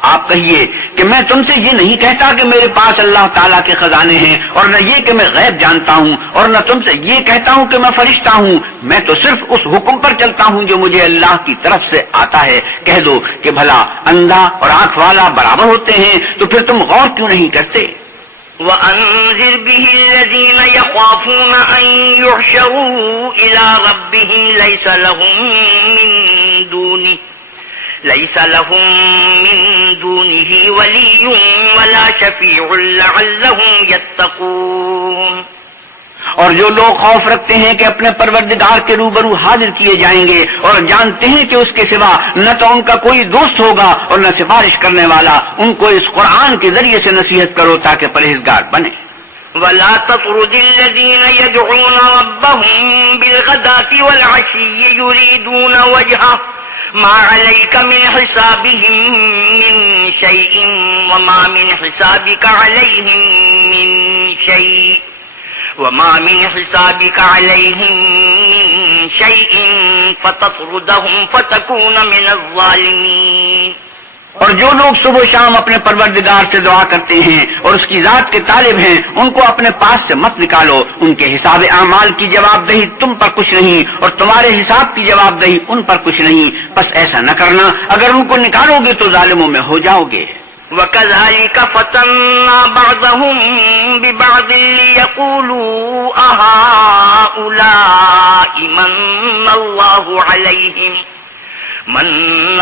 آپ کہیے کہ میں تم سے یہ نہیں کہتا کہ میرے پاس اللہ تعالیٰ کے خزانے ہیں، اور نہ یہ کہ میں غیب جانتا ہوں، اور نہ تم سے یہ کہتا ہوں کہ میں فرشتہ ہوں، میں تو صرف اس حکم پر چلتا ہوں جو مجھے اللہ کی طرف سے آتا ہے۔ کہہ دو کہ بھلا اندھا اور آنکھ والا برابر ہوتے ہیں، تو پھر تم غور کیوں نہیں کرتے؟ وَأَنذِرْ بِهِ الَّذِينَ يَخَافُونَ أَن يُحْشَرُوا إِلَى رَبِّهِمْ ليس لهم من دونه ولي ولا شفيع لعلهم يتقون۔ اور جو لوگ خوف رکھتے ہیں کہ اپنے پروردگار کے روبرو حاضر کیے جائیں گے اور جانتے ہیں کہ اس کے سوا نہ تو ان کا کوئی دوست ہوگا اور نہ سفارش کرنے والا، ان کو اس قرآن کے ذریعے سے نصیحت کرو تاکہ پرہیزگار بنے۔ ولا تطرد الذين يدعون ربهم بالغداة والعشي يريدون وجهه ما عليك من حسابهم من شيء وما من حسابك عليهم من شيء فتطردهم فتكون من الظالمين۔ اور جو لوگ صبح و شام اپنے پروردگار سے دعا کرتے ہیں اور اس کی ذات کے طالب ہیں، ان کو اپنے پاس سے مت نکالو، ان کے حساب اعمال کی جواب دہی تم پر کچھ نہیں اور تمہارے حساب کی جواب دہی ان پر کچھ نہیں، بس ایسا نہ کرنا، اگر ان کو نکالو گے تو ظالموں میں ہو جاؤ گے۔ وَكَذَلِكَ فَتَنَّا بَعْضَهُم بِبَعْضٍ لِيَقُولُوا أَهَٰؤُلَاءِ مَنَّ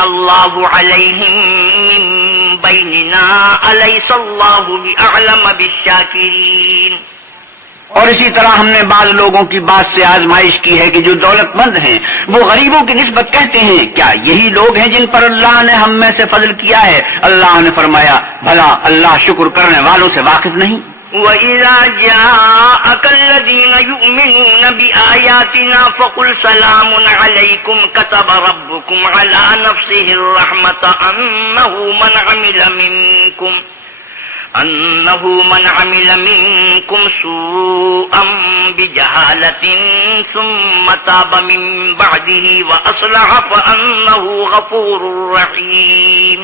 اللَّهُ عَلَيْهِم مِّن بَيْنِنَا أَلَيْسَ اللَّهُ بِأَعْلَمَ بِالشَّاكِرِينَ۔ اور اسی طرح ہم نے بعض لوگوں کی بات سے آزمائش کی ہے کہ جو دولت مند ہیں وہ غریبوں کی نسبت کہتے ہیں کیا یہی لوگ ہیں جن پر اللہ نے ہم میں سے فضل کیا ہے؟ اللہ نے فرمایا بھلا اللہ شکر کرنے والوں سے واقف نہیں؟ وَإِذَا جَاءَكَ الَّذِينَ يُؤْمِنُونَ بِآيَاتِنَا فَقُلْ سَلَامٌ عَلَيْكُمْ كَتَبَ رَبُّكُمْ عَلَى نَفْسِهِ الرَّحْمَةَ أَنَّهُ مَنْ عَمِلَ مِنكُمْ سُوءًا بِجَهَالَةٍ ثُمَّ تَابَ مِن بَعْدِهِ وَأَصْلَحَ فَأَنَّهُ غَفُورٌ رَّحِيمٌ۔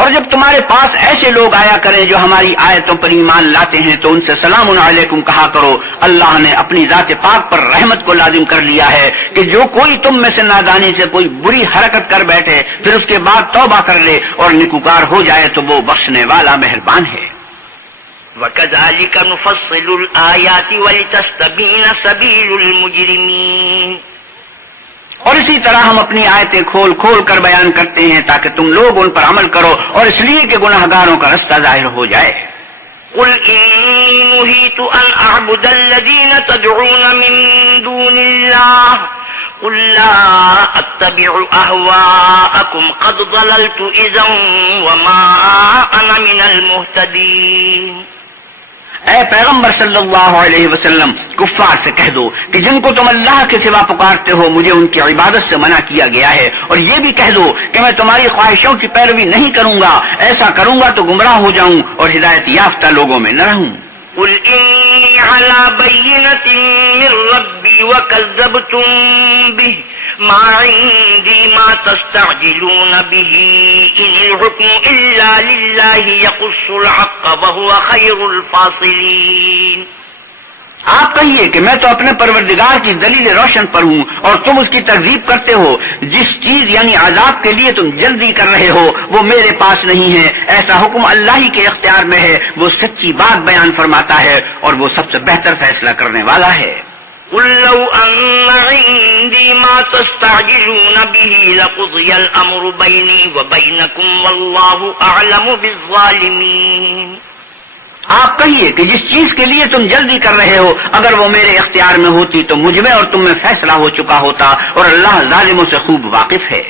اور جب تمہارے پاس ایسے لوگ آیا کریں جو ہماری آیتوں پر ایمان لاتے ہیں تو ان سے سلام علیکم کہا کرو، اللہ نے اپنی ذات پاک پر رحمت کو لازم کر لیا ہے کہ جو کوئی تم میں سے نادانی سے کوئی بری حرکت کر بیٹھے پھر اس کے بعد توبہ کر لے اور نیکوکار ہو جائے تو وہ بخشنے والا مہربان ہے۔ وَكَذَلِكَ نُفَصِّلُ الْآيَاتِ وَلِتَسْتَبِينَ سَبِيلُ الْمُجْرِمِينَ۔ اور اسی طرح ہم اپنی آیتیں کھول کھول کر بیان کرتے ہیں تاکہ تم لوگ ان پر عمل کرو اور اس لیے کہ گناہگاروں کا رستہ ظاہر ہو جائے۔ قُلْ إِنِّي نُهِيتُ أَنْ أَعْبُدَ الَّذِينَ تَدْعُونَ مِن دُونِ اللَّهِ قُل لَّا أَتَّبِعُ أَهْوَاءَكُمْ قَدْ ضَلَلْتُ إِذًا وَمَا أَنَا مِنَ الْمُهْتَدِينَ۔ اے پیغمبر صلی اللہ علیہ وسلم کفار سے کہہ دو کہ جن کو تم اللہ کے سوا پکارتے ہو مجھے ان کی عبادت سے منع کیا گیا ہے، اور یہ بھی کہہ دو کہ میں تمہاری خواہشوں کی پیروی نہیں کروں گا، ایسا کروں گا تو گمراہ ہو جاؤں اور ہدایت یافتہ لوگوں میں نہ رہوں۔ قُلْ إِنِّي عَلَىٰ بَيِّنَةٍ مِّن رَّبِّي وَكَذَّبْتُم بِهِ مَا عِندِي مَا تَسْتَعْجِلُونَ بِهِ إِنِ الْحُكْمُ إِلَّا لِلَّهِ يَقُصُّ الْحَقَّ وَهُوَ خَيْرُ الْفَاصِلِينَ۔ آپ کہیے کہ میں تو اپنے پروردگار کی دلیل روشن پر ہوں اور تم اس کی تکذیب کرتے ہو، جس چیز یعنی عذاب کے لیے تم جلدی کر رہے ہو وہ میرے پاس نہیں ہے، ایسا حکم اللہ ہی کے اختیار میں ہے، وہ سچی بات بیان فرماتا ہے اور وہ سب سے بہتر فیصلہ کرنے والا ہے۔ قُل لَّوْ أَنَّ عِندِي مَا تَسْتَعْجِلُونَ بِهِ لَقُضِيَ الْأَمْرُ بَيْنِي وَبَيْنَكُمْ وَاللَّهُ أَعْلَمُ بِالظَّالِمِينَ۔ آپ کہیے کہ جس چیز کے لیے تم جلدی کر رہے ہو اگر وہ میرے اختیار میں ہوتی تو مجھ میں اور تم میں فیصلہ ہو چکا ہوتا، اور اللہ ظالموں سے خوب واقف ہے۔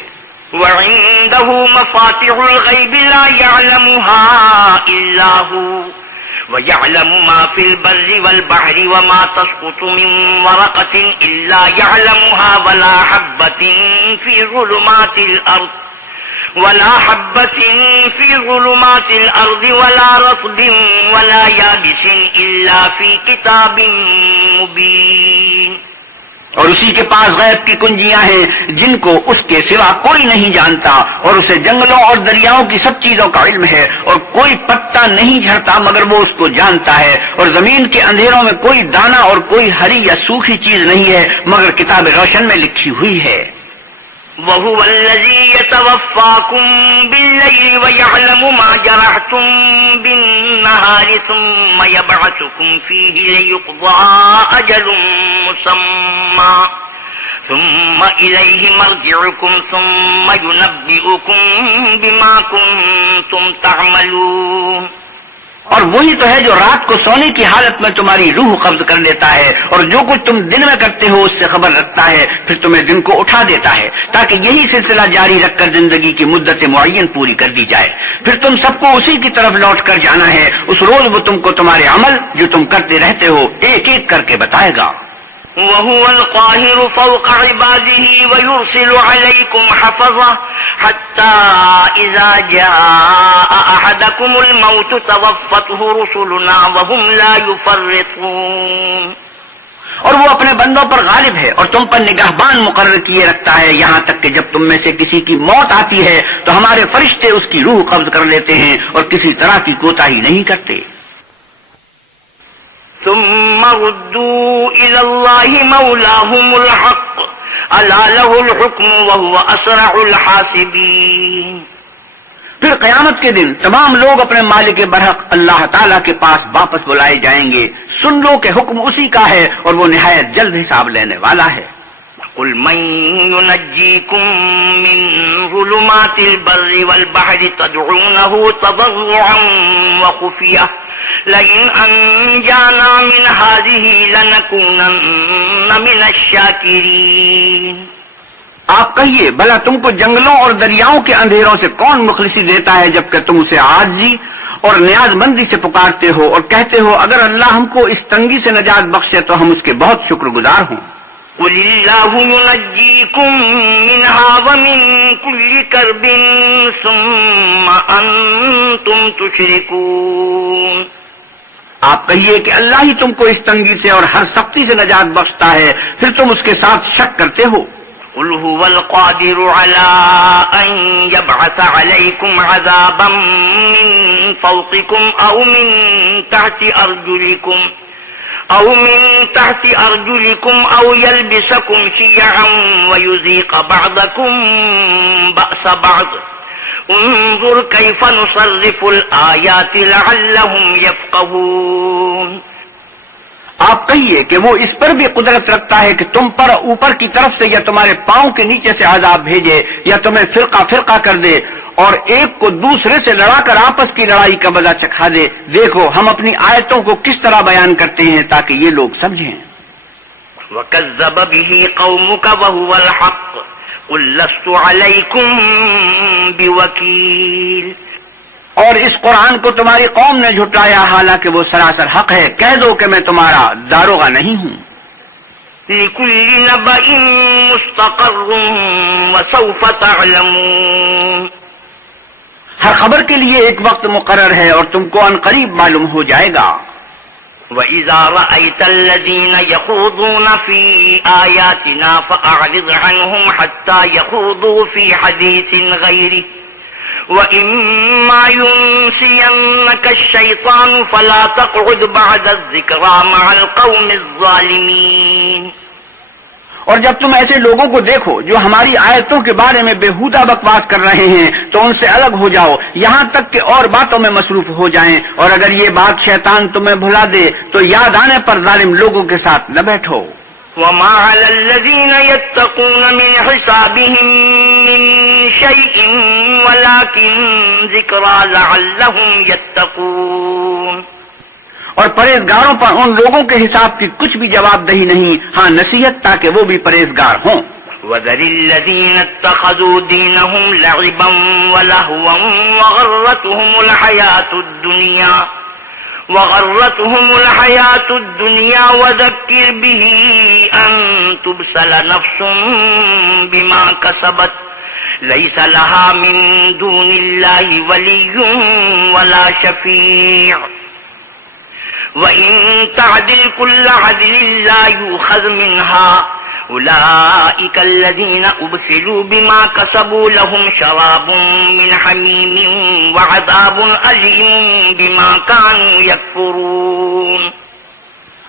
وَعِندَهُ مَفَاتِحُ الْغَيْبِ لَا يَعْلَمُهَا إِلَّا هُوَ وَيَعْلَمُ مَا فِي الْبَرِّ وَالْبَحْرِ وَمَا تَسْقُطُ مِن وَرَقَةٍ إِلَّا يَعْلَمُهَا وَلَا حَبَّةٍ فِي ظُلُمَاتِ الْأَرْضِ وَلَا رَطْبٍ وَلَا يَابِسٍ إِلَّا فِي كِتَابٍ مُبِينٍ۔ اور اسی کے پاس غیب کی کنجیاں ہیں جن کو اس کے سوا کوئی نہیں جانتا، اور اسے جنگلوں اور دریاؤں کی سب چیزوں کا علم ہے، اور کوئی پتا نہیں جھڑتا مگر وہ اس کو جانتا ہے، اور زمین کے اندھیروں میں کوئی دانہ اور کوئی ہری یا سوکھی چیز نہیں ہے مگر کتاب روشن میں لکھی ہوئی ہے۔ وَهُوَ الَّذِي يَتَوَفَّاكُم بِاللَّيْلِ وَيَعْلَمُ مَا جَرَحْتُم بِالنَّهَارِ ثُمَّ يَبْعَثُكُمْ فِيهِ لِيُقْضَىٰ أَجَلٌ مُّسَمًّى ثُمَّ إِلَيْهِ مَرْجِعُكُمْ ثُمَّ يُنَبِّئُكُم بِمَا كُنتُمْ تَعْمَلُونَ۔ اور وہی تو ہے جو رات کو سونے کی حالت میں تمہاری روح قبض کر لیتا ہے، اور جو کچھ تم دن میں کرتے ہو اس سے خبر رکھتا ہے، پھر تمہیں دن کو اٹھا دیتا ہے تاکہ یہی سلسلہ جاری رکھ کر زندگی کی مدت معین پوری کر دی جائے، پھر تم سب کو اسی کی طرف لوٹ کر جانا ہے، اس روز وہ تم کو تمہارے عمل جو تم کرتے رہتے ہو ایک ایک کر کے بتائے گا۔ وَهُوَ الْقَاهِرُ فَوْقَ عِبَادِهِ وَيُرْسِلُ عَلَيْكُمْ حَفَظَةً حَتَّىٰ إِذَا جَاءَ أَحَدَكُمُ الْمَوْتُ تَوَفَّتْهُ رُسُلُنَا وَهُمْ لَا يُفَرِّطُونَ۔ اور وہ اپنے بندوں پر غالب ہے اور تم پر نگہبان مقرر کیے رکھتا ہے، یہاں تک کہ جب تم میں سے کسی کی موت آتی ہے تو ہمارے فرشتے اس کی روح قبض کر لیتے ہیں اور کسی طرح کی کوتاہی نہیں کرتے۔ ثم ردوا إلى الله مولاهم الحق ألا له الحكم وهو أسرع الحاسبين۔ پھر قیامت کے دن تمام لوگ اپنے مالک برحق اللہ تعالیٰ کے پاس واپس بلائے جائیں گے۔ سن لو کہ حکم اسی کا ہے اور وہ نہایت جلد حساب لینے والا ہے۔ قل من ينجيكم من ظلمات البر والبحر تدعونه تضرعا وخفية لئن أنجانا من هذه لنكونن من الشاكرين۔ آپ کہیے بھلا تم کو جنگلوں اور دریاؤں کے اندھیروں سے کون مخلصی دیتا ہے جبکہ تم اسے عاجزی اور نیاز مندی سے پکارتے ہو اور کہتے ہو اگر اللہ ہم کو اس تنگی سے نجات بخشے تو ہم اس کے بہت شکر گزار ہوں۔ قل اللہ ينجيكم منها ومن كل كرب ثم أنتم تشركون۔ آپ کہیے کہ اللہ ہی تم کو اس تنگی سے اور ہر سختی سے نجات بخشتا ہے، پھر تم اس کے ساتھ شک کرتے ہو۔ قل هو القادر على أن يبعث عليكم عذابا من فوقكم أو من تحت أرجلكم أو يلبسكم شيعا ويذيق بعضكم بأس بعض انظر كيف نصرف الآيات لعلهم يفقهون۔ آپ کہیے کہ وہ اس پر بھی قدرت رکھتا ہے کہ تم پر اوپر کی طرف سے یا تمہارے پاؤں کے نیچے سے عذاب بھیجے یا تمہیں فرقہ فرقہ کر دے اور ایک کو دوسرے سے لڑا کر آپس کی لڑائی کا مزہ چکھا دے۔ دیکھو ہم اپنی آیتوں کو کس طرح بیان کرتے ہیں تاکہ یہ لوگ سمجھیں۔ وَكَذَّبَ بِهِ قَوْمُكَ وَهُوَ الْحَقُّ قُل لَّسْتُ عَلَيْكُمْ بِوَكِيلٍ۔ اور اس قرآن کو تمہاری قوم نے جھٹلایا حالانکہ وہ سراسر حق ہے، کہہ دو کہ میں تمہارا داروغہ نہیں ہوں۔ لِكُلِّ نَبَإٍ مُسْتَقَرٌّ وَسَوْفَ تَعْلَمُونَ۔ ہر خبر کے لیے ایک وقت مقرر ہے اور تم کو عنقریب معلوم ہو جائے گا۔ وَإِذَا رَأَيْتَ الَّذِينَ يَخُوضُونَ فِي آيَاتِنَا فَأَعْرِضْ عَنْهُمْ حَتَّى يَخُوضُوا فِي حَدِيثٍ غَيْرِهِ وَإِمَّا يُنْسِيَنَّكَ الشَّيْطَانُ فَلَا تَقْعُدْ بَعْدَ الذِّكْرَى مَعَ الْقَوْمِ الظَّالِمِينَ۔ اور جب تم ایسے لوگوں کو دیکھو جو ہماری آیتوں کے بارے میں بےہودہ بکواس کر رہے ہیں تو ان سے الگ ہو جاؤ یہاں تک کہ اور باتوں میں مصروف ہو جائیں، اور اگر یہ بات شیطان تمہیں بھلا دے تو یاد آنے پر ظالم لوگوں کے ساتھ نہ بیٹھو۔ وَمَا عَلَى الَّذِينَ يَتَّقُونَ مِنْ حِسَابِهِمْ مِنْ شَيْءٍ وَلَكِنْ ذِكْرَى لَعَلَّهُمْ يَتَّقُونَ۔ اور پرہیزگاروں پر ان لوگوں کے حساب کی کچھ بھی جواب دہی نہیں، ہاں نصیحت تاکہ وہ بھی پرہیزگار ہوں۔ وَذَرِ الَّذِينَ اتَّخَذُوا دِينَهُمْ لَعِبًا وَلَهْوًا وَغَرَّتْهُمُ الْحَيَاةُ الدُّنْيَا وَذَكِّرْ بِهِ أَن تُبْسَلَ نَفْسٌ بِمَا كَسَبَتْ لَيْسَ لَهَا مِن دُونِ اللَّهِ وَلِيٌّ وَلَا شَفِيعٌ وَإِن تَعْدِلْ كُلَّ عَدْلٍ لَّا يُؤْخَذْ مِنْهَا أُولَئِكَ الَّذِينَ أُبْسِلُوا بِمَا كَسَبُوا لَهُمْ شَرَابٌ مِّنْ حَمِيمٍ وَعَذَابٌ أَلِيمٌ بِمَا كَانُوا يَكْفُرُونَ۔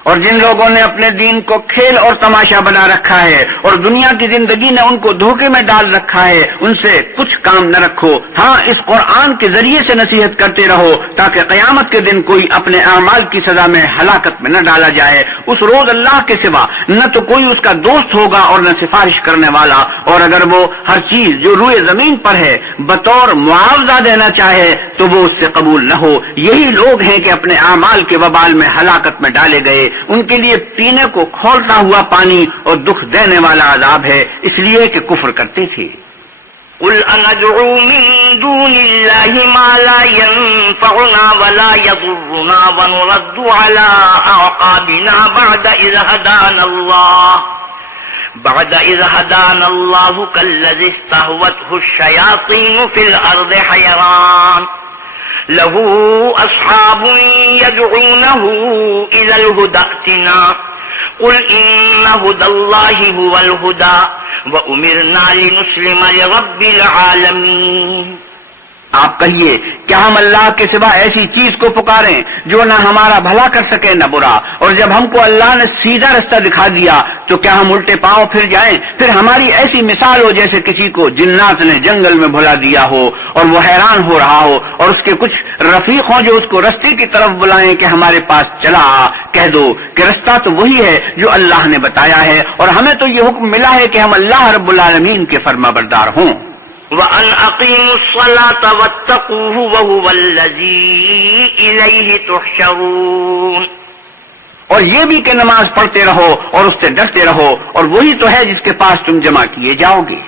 اور جن لوگوں نے اپنے دین کو کھیل اور تماشا بنا رکھا ہے اور دنیا کی زندگی نے ان کو دھوکے میں ڈال رکھا ہے، ان سے کچھ کام نہ رکھو، ہاں اس قرآن کے ذریعے سے نصیحت کرتے رہو تاکہ قیامت کے دن کوئی اپنے اعمال کی سزا میں ہلاکت میں نہ ڈالا جائے۔ اس روز اللہ کے سوا نہ تو کوئی اس کا دوست ہوگا اور نہ سفارش کرنے والا، اور اگر وہ ہر چیز جو روئے زمین پر ہے بطور معاوضہ دینا چاہے تو وہ اس سے قبول نہ ہو۔ یہی لوگ ہیں کہ اپنے اعمال کے وبال میں ہلاکت میں ڈالے گئے، ان کے لیے پینے کو کھولتا ہوا پانی اور دکھ دینے والا عذاب ہے، اس لیے کہ کفر کرتے تھے۔ قل أندعو من دون الله ما لا ينفعنا ولا يضرنا ونرد على أعقابنا بعد إذ هدانا الله كالذي استهوته الشياطين في الأرض حيران له أصحاب يدعونه إلى الهدى ائتنا قل إن هدى الله هو الهدى وأمرنا لنسلم لرب العالمين. آپ کہیے کیا ہم اللہ کے سوا ایسی چیز کو پکاریں جو نہ ہمارا بھلا کر سکے نہ برا، اور جب ہم کو اللہ نے سیدھا رستہ دکھا دیا تو کیا ہم الٹے پاؤں پھر جائیں؟ پھر ہماری ایسی مثال ہو جیسے کسی کو جنات نے جنگل میں بھلا دیا ہو اور وہ حیران ہو رہا ہو، اور اس کے کچھ رفیق ہوں جو اس کو رستے کی طرف بلائیں کہ ہمارے پاس چلا آ. کہہ دو کہ رستہ تو وہی ہے جو اللہ نے بتایا ہے، اور ہمیں تو یہ حکم ملا ہے کہ ہم اللہ رب العالمین کے فرما بردار ہوں. وَأَنْ أَقِيمُوا الصَّلَاةَ وَاتَّقُوهُ وَهُوَ الَّذِي إِلَيْهِ تُحْشَرُونَ. اور یہ بھی کہ نماز پڑھتے رہو اور اس سے ڈرتے رہو، اور وہی تو ہے جس کے پاس تم جمع کیے جاؤ گے.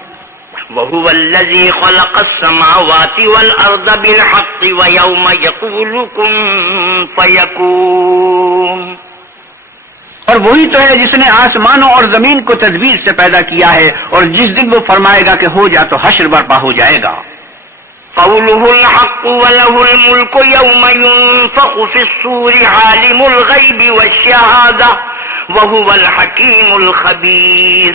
وَهُوَ الَّذِي خَلَقَ السَّمَاوَاتِ وَالْأَرْضَ بِالْحَقِّ وَيَوْمَ يَقُولُ كُن فَيَكُونُ. اور وہی تو ہے جس نے آسمانوں اور زمین کو تدبیر سے پیدا کیا ہے، اور جس دن وہ فرمائے گا کہ ہو جا تو حشر برپا ہو جائے گا. قوله الحق وله الملك يوم ينفخ في الصور عالم الغيب والشهادة وهو الحكيم الخبير.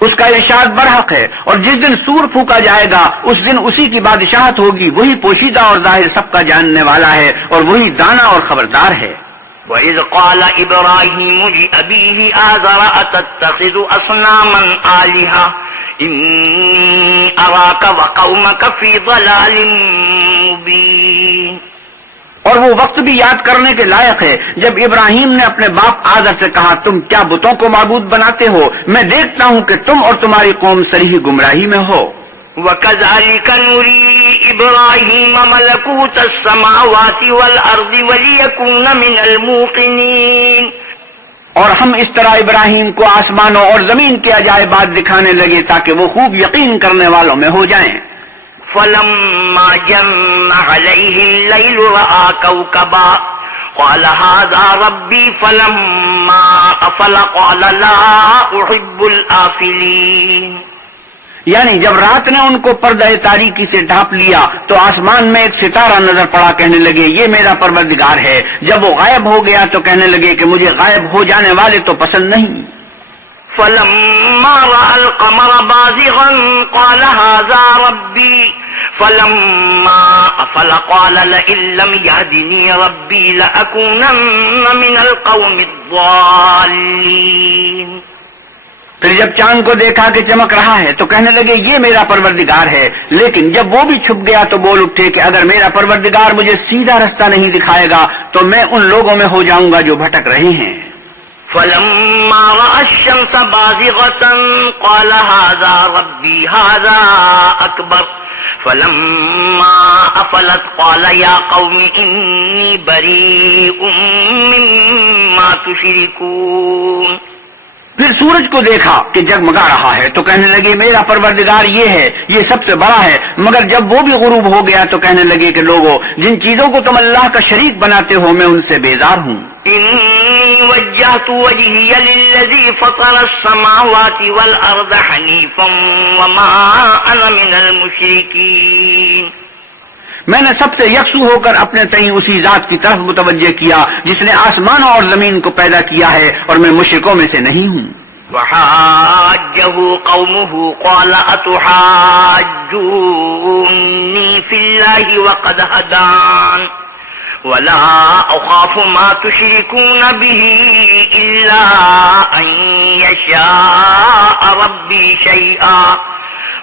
اس کا ارشاد برحق ہے، اور جس دن سور پھونکا جائے گا اس دن اسی کی بادشاہت ہوگی. وہی پوشیدہ اور ظاہر سب کا جاننے والا ہے، اور وہی دانا اور خبردار ہے. وَإِذْ قَالَ إِبْرَاهِيمُ لِأَبِيهِ آزَرَ أَتَتَّخِذُ أَصْنَامًا آلِهَةً إِنِّي أَرَاكَ وَقَوْمَكَ فِي ضَلَالٍ مُبِينٍ. اور وہ وقت بھی یاد کرنے کے لائق ہے جب ابراہیم نے اپنے باپ آزر سے کہا تم کیا بتوں کو معبود بناتے ہو؟ میں دیکھتا ہوں کہ تم اور تمہاری قوم صریح گمراہی میں ہو. وَكَذَلِكَ نُرِي إِبْرَاهِيمَ مَلَكُوتَ السَّمَاوَاتِ وَالْأَرْضِ وَلِيَكُونَ مِنَ الْمُوقِنِينَ. اور ہم اس طرح ابراہیم کو آسمانوں اور زمین کے عجائبات دکھانے لگے تاکہ وہ خوب یقین کرنے والوں میں ہو جائیں. فَلَمَّا جَنَّ عَلَيْهِ اللَّيْلُ رَأَىٰ كَوْكَبًا قَالَ هَٰذَا رَبِّي فَلَمَّا أَفَلَ قَالَ لَا أُحِبُّ الْآفِلِينَ. یعنی جب رات نے ان کو پردہ تاریکی سے ڈھانپ لیا تو آسمان میں ایک ستارہ نظر پڑا، کہنے لگے یہ میرا پروردگار ہے. جب وہ غائب ہو گیا تو کہنے لگے کہ مجھے غائب ہو جانے والے تو پسند نہیں. فَلَمَّا رَأَى الْقَمَرَ بَازِغًا قَالَ هَٰذَا رَبِّي فَلَمَّا أَفَلَ قَالَ لَئِن لَّمْ يَهْدِنِي رَبِّي لَأَكُونَنَّ مِنَ الْقَوْمِ الضَّالِّينَ. پھر جب چاند کو دیکھا کہ چمک رہا ہے تو کہنے لگے یہ میرا پروردگار ہے، لیکن جب وہ بھی چھپ گیا تو بول اٹھے کہ اگر میرا پروردگار مجھے سیدھا رستہ نہیں دکھائے گا تو میں ان لوگوں میں ہو جاؤں گا جو بھٹک رہے ہیں. فَلَمَّا رَأَى الشَّمْسَ بَازِغَةً قَالَ هَٰذَا رَبِّي هَٰذَا أَكْبَرُ فَلَمَّا أَفَلَتْ قَالَ يَا قَوْمِ إِنِّي بَرِيءٌ مِّمَّا تُشْرِكُونَ. پھر سورج کو دیکھا کہ جگمگا رہا ہے تو کہنے لگے میرا پروردگار یہ ہے، یہ سب سے بڑا ہے. مگر جب وہ بھی غروب ہو گیا تو کہنے لگے کہ لوگوں جن چیزوں کو تم اللہ کا شریک بناتے ہو میں ان سے بیزار ہوں. إِنِّي وَجَّهْتُ وَجْهِيَ لِلَّذِي فَطَرَ السَّمَاوَاتِ وَالْأَرْضَ حَنِيفًا وَمَا أَنَا مِنَ الْمُشْرِكِينَ. میں نے سب سے یکسو ہو کر اپنے تئیں اسی ذات کی طرف متوجہ کیا جس نے آسمانوں اور زمین کو پیدا کیا ہے، اور میں مشرکوں میں سے نہیں ہوں. وَحَاجَّهُ قَوْمُهُ قَالَ أَتُحَاجُّونِّي فِي اللَّهِ وَقَدْ هَدَانِ وَلَا أَخَافُ مَا تُشْرِكُونَ بِهِ إِلَّا أَن يَشَاءَ رَبِّي شَيْئًا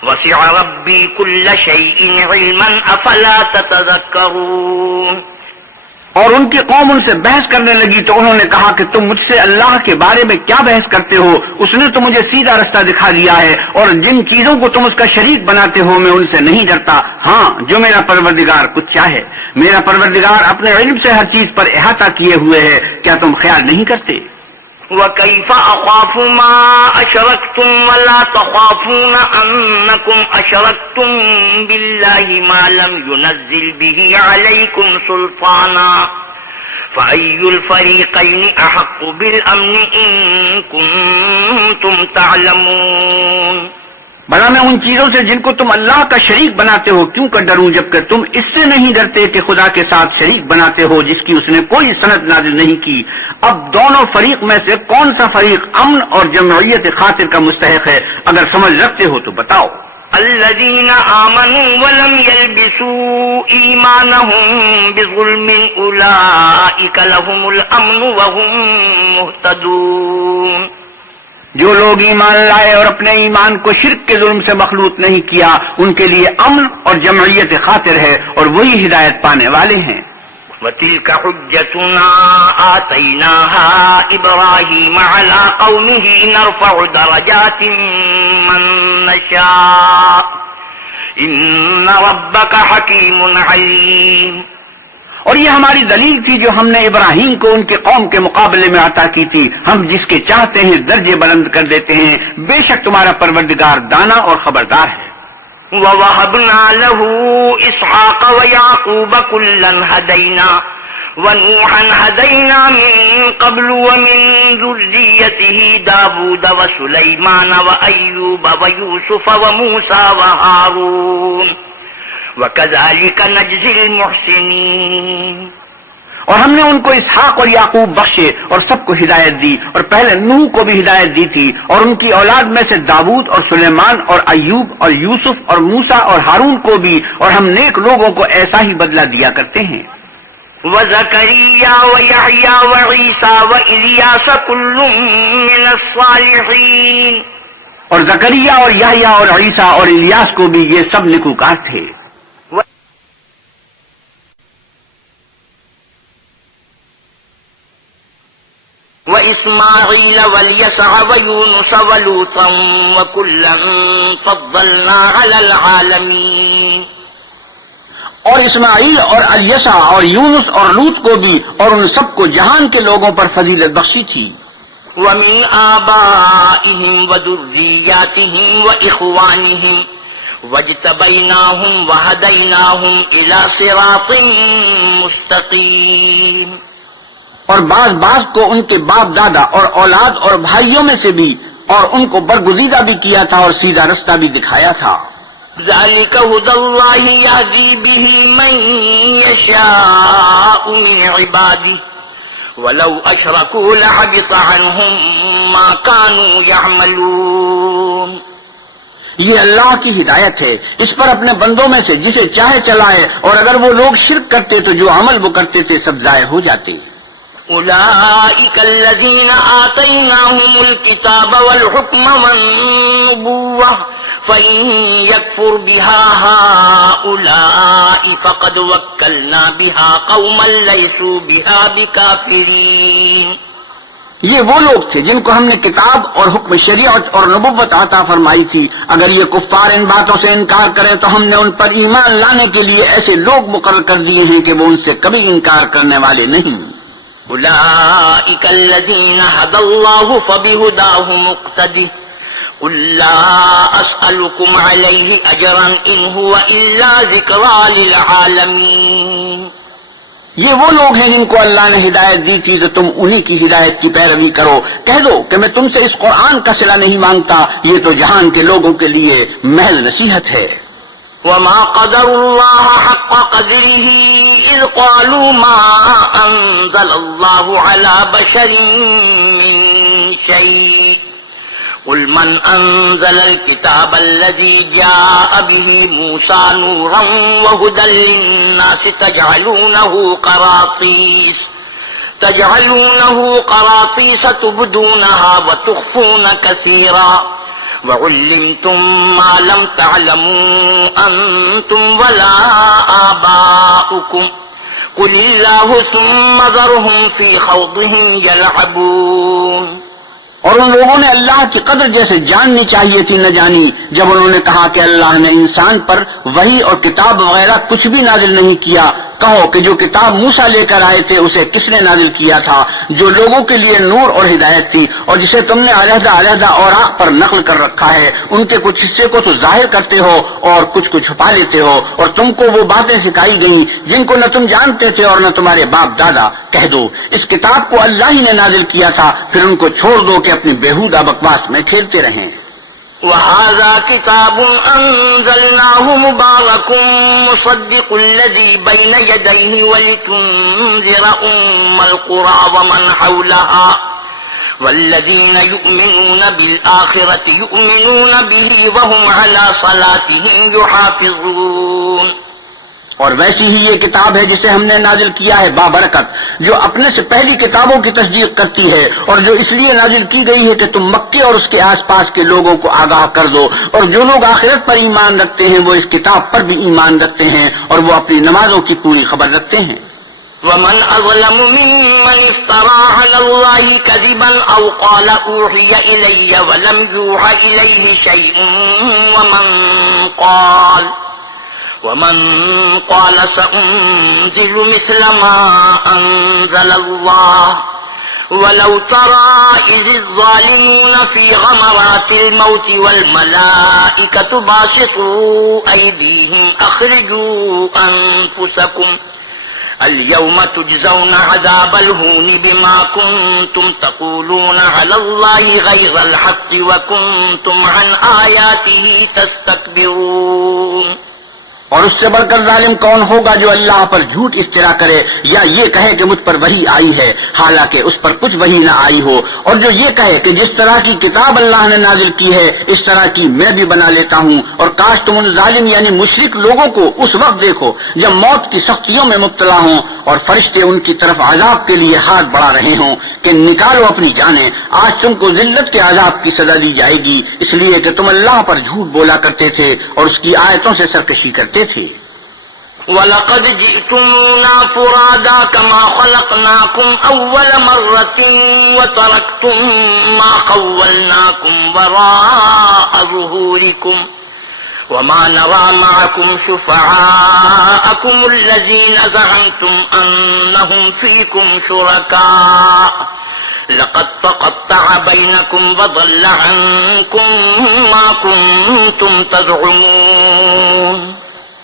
وَسِعَ رَبِّي كُلَّ شَيْءٍ عِلْمًا أَفَلَا تَتَذَكَّرُونَ. اور ان کی قوم ان سے بحث کرنے لگی تو انہوں نے کہا کہ تم مجھ سے اللہ کے بارے میں کیا بحث کرتے ہو؟ اس نے تو مجھے سیدھا رستہ دکھا دیا ہے، اور جن چیزوں کو تم اس کا شریک بناتے ہو میں ان سے نہیں ڈرتا. ہاں جو میرا پروردگار کچھ چاہے. میرا پروردگار اپنے علم سے ہر چیز پر احاطہ کیے ہوئے ہے. کیا تم خیال نہیں کرتے؟ وَكَيْفَ أَخَافُ مَا أَشْرَكْتُمْ وَلَا تَخَافُونَ أَنَّكُمْ أَشْرَكْتُمْ بِاللَّهِ مَا لَمْ يُنَزِّلْ بِهِ عَلَيْكُمْ سُلْطَانًا فَأَيُّ الْفَرِيقَيْنِ أَحَقُّ بِالْأَمْنِ إِن كُنتُمْ تَعْلَمُونَ. بھلا میں ان چیزوں سے جن کو تم اللہ کا شریک بناتے ہو کیوں کر ڈروں، جبکہ تم اس سے نہیں ڈرتے کہ خدا کے ساتھ شریک بناتے ہو جس کی اس نے کوئی سند نازل نہیں کی۔ اب دونوں فریق میں سے کون سا فریق امن اور جمعیت خاطر کا مستحق ہے؟ اگر سمجھ رکھتے ہو تو بتاؤ۔ الذين آمنوا ولم يلبسوا إيمانهم بظلم أولئك لهم الأمن وهم مهتدون۔ جو لوگ ایمان لائے اور اپنے ایمان کو شرک کے ظلم سے مخلوط نہیں کیا، ان کے لیے امن اور جمعیت خاطر ہے اور وہی ہدایت پانے والے ہیں۔ وَتِلْكَ حُجَّتُنَا آتَيْنَاهَا إِبْرَاهِيمَ عَلَىٰ قَوْمِهِ نَرْفَعُ دَرَجَاتٍ مَّن نَّشَاءُ إِنَّ رَبَّكَ حَكِيمٌ عَلِيمٌ۔ اور یہ ہماری دلیل تھی جو ہم نے ابراہیم کو ان کے قوم کے مقابلے میں عطا کی تھی، ہم جس کے چاہتے ہیں درجے بلند کر دیتے ہیں، بے شک تمہارا پروردگار دانا اور خبردار ہے۔ وَوَهَبْنَا لَهُ إِسْحَاقَ وَيَعْقُوبَ كُلًّا هَدَيْنَا وَنُوحًا هَدَيْنَا مِن قَبْلُ وَمِن ذُرِّيَّتِهِ دَاوُودَ وَسُلَيْمَانَ وَأَيُّوبَ وَيُوسُفَ وَمُوسَىٰ وَهَارُونَ وَكَذَٰلِكَ نَجْزِي الْمُحْسِنِينَ۔ اور ہم نے ان کو اسحاق اور یعقوب بخشے اور سب کو ہدایت دی، اور پہلے نوح کو بھی ہدایت دی تھی، اور ان کی اولاد میں سے داؤد اور سلیمان اور ایوب اور یوسف اور موسیٰ اور ہارون کو بھی، اور ہم نیک لوگوں کو ایسا ہی بدلہ دیا کرتے ہیں۔ وَزَكَرِيَّا وَيَحْيَىٰ وَعِيسَىٰ وَإِلْيَاسَ كُلٌّ مِّنَ الصَّالِحِينَ۔ اور زکریا اور یحییٰ اور عیسیٰ اور الیاس کو بھی یہ سب نیکوکار تھے۔ وَإِسْمَاعِيلَ وَالْيَسَعَ وَيُونُسَ وَلُوطًا وَكُلًّا فَضَّلْنَا عَلَى الْعَالَمِينَ۔ اور اسماعیل اور الیسع اور یونس اور لوط کو بھی، اور ان سب کو جہان کے لوگوں پر فضیلت بخشی تھی۔ وَمِنْ آبَائِهِمْ وَذُرِّيَّاتِهِمْ وَإِخْوَانِهِمْ وَاجْتَبَيْنَاهُمْ وَهَدَيْنَاهُمْ إِلَى صِرَاطٍ مُسْتَقِيمٍ۔ اور بعض کو ان کے باپ دادا اور اولاد اور بھائیوں میں سے بھی، اور ان کو برگزیدہ بھی کیا تھا اور سیدھا رستہ بھی دکھایا تھا۔ ذَلِكَ هُدَى اللَّهِ يَهْدِي بِهِ مَن يَشَاءُ مِنْ عِبَادِهِ وَلَوْ أَشْرَكُوا لَحَبِطَ عَنْهُمْ مَا كَانُوا يَعْمَلُونَ۔ یہ اللہ کی ہدایت ہے، اس پر اپنے بندوں میں سے جسے چاہے چلائے، اور اگر وہ لوگ شرک کرتے تو جو عمل وہ کرتے تھے سب ضائع ہو جاتے۔ أولئك الذين آتيناهم الكتاب والحكم والنبوة فإن يكفر بها هؤلاء فقد وكلنا بها قوما ليسوا بها بكافرين۔ یہ وہ لوگ تھے جن کو ہم نے کتاب اور حکم شریعت اور نبوت عطا فرمائی تھی، اگر یہ کفار ان باتوں سے انکار کریں تو ہم نے ان پر ایمان لانے کے لیے ایسے لوگ مقرر کر دیے ہیں کہ وہ ان سے کبھی انکار کرنے والے نہیں۔ أولئك الذين هدى الله فبهداه مقتده قل لا أسألكم عليه أجرا إن هو إلا ذكرى للعالمين۔ یہ وہ لوگ ہیں جن کو اللہ نے ہدایت دی تھی تو تم انہی کی ہدایت کی پیروی کرو۔ کہہ دو کہ میں تم سے اس قرآن کا صلہ نہیں مانگتا، یہ تو جہان کے لوگوں کے لیے محض نصیحت ہے۔ وما قدر الله حق قدره إذ قالوا ما أنزل الله على بشر من شيء قل من أنزل الكتاب الذي جاء به موسى نورا وهدى للناس تجعلونه قراطيس تبدونها وتخفون كثيرا وعلمتم ما لم تعلموا أنتم ولا آباؤكم قل الله ثم ذرهم في خوضهم يلعبون۔ اور ان لوگوں نے اللہ کی قدر جیسے جاننی چاہیے تھی نہ جانی جب انہوں نے کہا کہ اللہ نے انسان پر وحی اور کتاب وغیرہ کچھ بھی نازل نہیں کیا۔ کہو کہ جو کتاب موسیٰ لے کر آئے تھے اسے کس نے نازل کیا تھا، جو لوگوں کے لیے نور اور ہدایت تھی، اور جسے تم نے علیحدہ اوراق پر نقل کر رکھا ہے۔ ان کے کچھ حصے کو تو ظاہر کرتے ہو اور کچھ کو چھپا لیتے ہو، اور تم کو وہ باتیں سکھائی گئیں جن کو نہ تم جانتے تھے اور نہ تمہارے باپ دادا۔ کہہ دو اس کتاب کو اللہ ہی نے نازل کیا تھا، پھر ان کو چھوڑ دو کہ اپنی بیہودہ بکواس میں کھیلتے رہیں۔ وهذا كتاب أنزلناه مبارك مصدق الذي بين يديه ولتنذر القرى ومن حولها والذين يؤمنون بالآخرة يؤمنون به وهم على صلاتهم يحافظون. اور ویسی ہی یہ کتاب ہے جسے ہم نے نازل کیا ہے بابرکت، جو اپنے سے پہلی کتابوں کی تصدیق کرتی ہے، اور جو اس لیے نازل کی گئی ہے کہ تم مکے اور اس کے آس پاس کے لوگوں کو آگاہ کر دو، اور جو لوگ آخرت پر ایمان رکھتے ہیں وہ اس کتاب پر بھی ایمان رکھتے ہیں، اور وہ اپنی نمازوں کی پوری خبر رکھتے ہیں. ومن أظلم ممن افترى على الله كذبا أو قال أوحي إلي ولم يوحى إليه شيء ومن قال سأنزل مثل ما أنزل الله ولو ترى إذ الظالمون في غمرات الموت والملائكة باسطوا أيديهم أخرجوا أنفسكم اليوم تجزون عذاب الهون بما كنتم تقولون على الله غير الحق وكنتم عن آياته تستكبرون. اور اس سے بڑھ کر ظالم کون ہوگا جو اللہ پر جھوٹ افترا کرے یا یہ کہے کہ مجھ پر وحی آئی ہے حالانکہ اس پر کچھ وحی نہ آئی ہو، اور جو یہ کہے کہ جس طرح کی کتاب اللہ نے نازل کی ہے اس طرح کی میں بھی بنا لیتا ہوں. اور کاش تم ان ظالم یعنی مشرک لوگوں کو اس وقت دیکھو جب موت کی سختیوں میں مبتلا ہوں اور فرشتے ان کی طرف عذاب کے لیے ہاتھ بڑھا رہے ہوں کہ نکالو اپنی جانیں، آج تم کو ذلت کے عذاب کی سزا دی جائے گی اس لیے کہ تم اللہ پر جھوٹ بولا کرتے تھے اور اس کی آیتوں سے سرکشی کرتے تھے. وَلَقَدْ جِئْتُمُونَا فُرَادَىٰ كَمَا خَلَقْنَاكُمْ أَوَّلَ مَرَّةٍ وَتَرَكْتُم مَّا خَوَّلْنَاكُمْ وَرَاءَ ظُهُورِكُمْ وَمَا نَرَىٰ مَعَكُمْ شُفَعَاءَكُمُ الَّذِينَ زَعَمْتُمْ أَنَّهُمْ فِيكُمْ شُرَكَاءُ لَقَد تَّقَطَّعَ بَيْنَكُمْ وَضَلَّ عَنكُم مَّا كُنتُمْ تَزْعُمُونَ.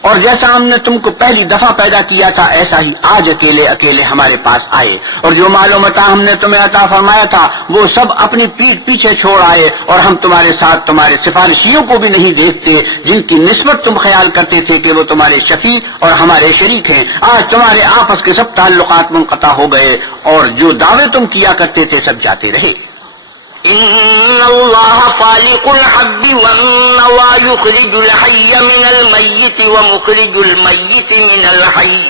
اور جیسا ہم نے تم کو پہلی دفعہ پیدا کیا تھا ایسا ہی آج اکیلے اکیلے ہمارے پاس آئے، اور جو معلومات ہم نے تمہیں عطا فرمایا تھا وہ سب اپنی پیٹھ پیچھے چھوڑ آئے، اور ہم تمہارے ساتھ تمہارے سفارشیوں کو بھی نہیں دیکھتے جن کی نسبت تم خیال کرتے تھے کہ وہ تمہارے شفیع اور ہمارے شریک ہیں. آج تمہارے آپس کے سب تعلقات منقطع ہو گئے اور جو دعوے تم کیا کرتے تھے سب جاتے رہے. إن الله فالق الحب والنوى يخرج الحي من الميت ومخرج الميت من الحي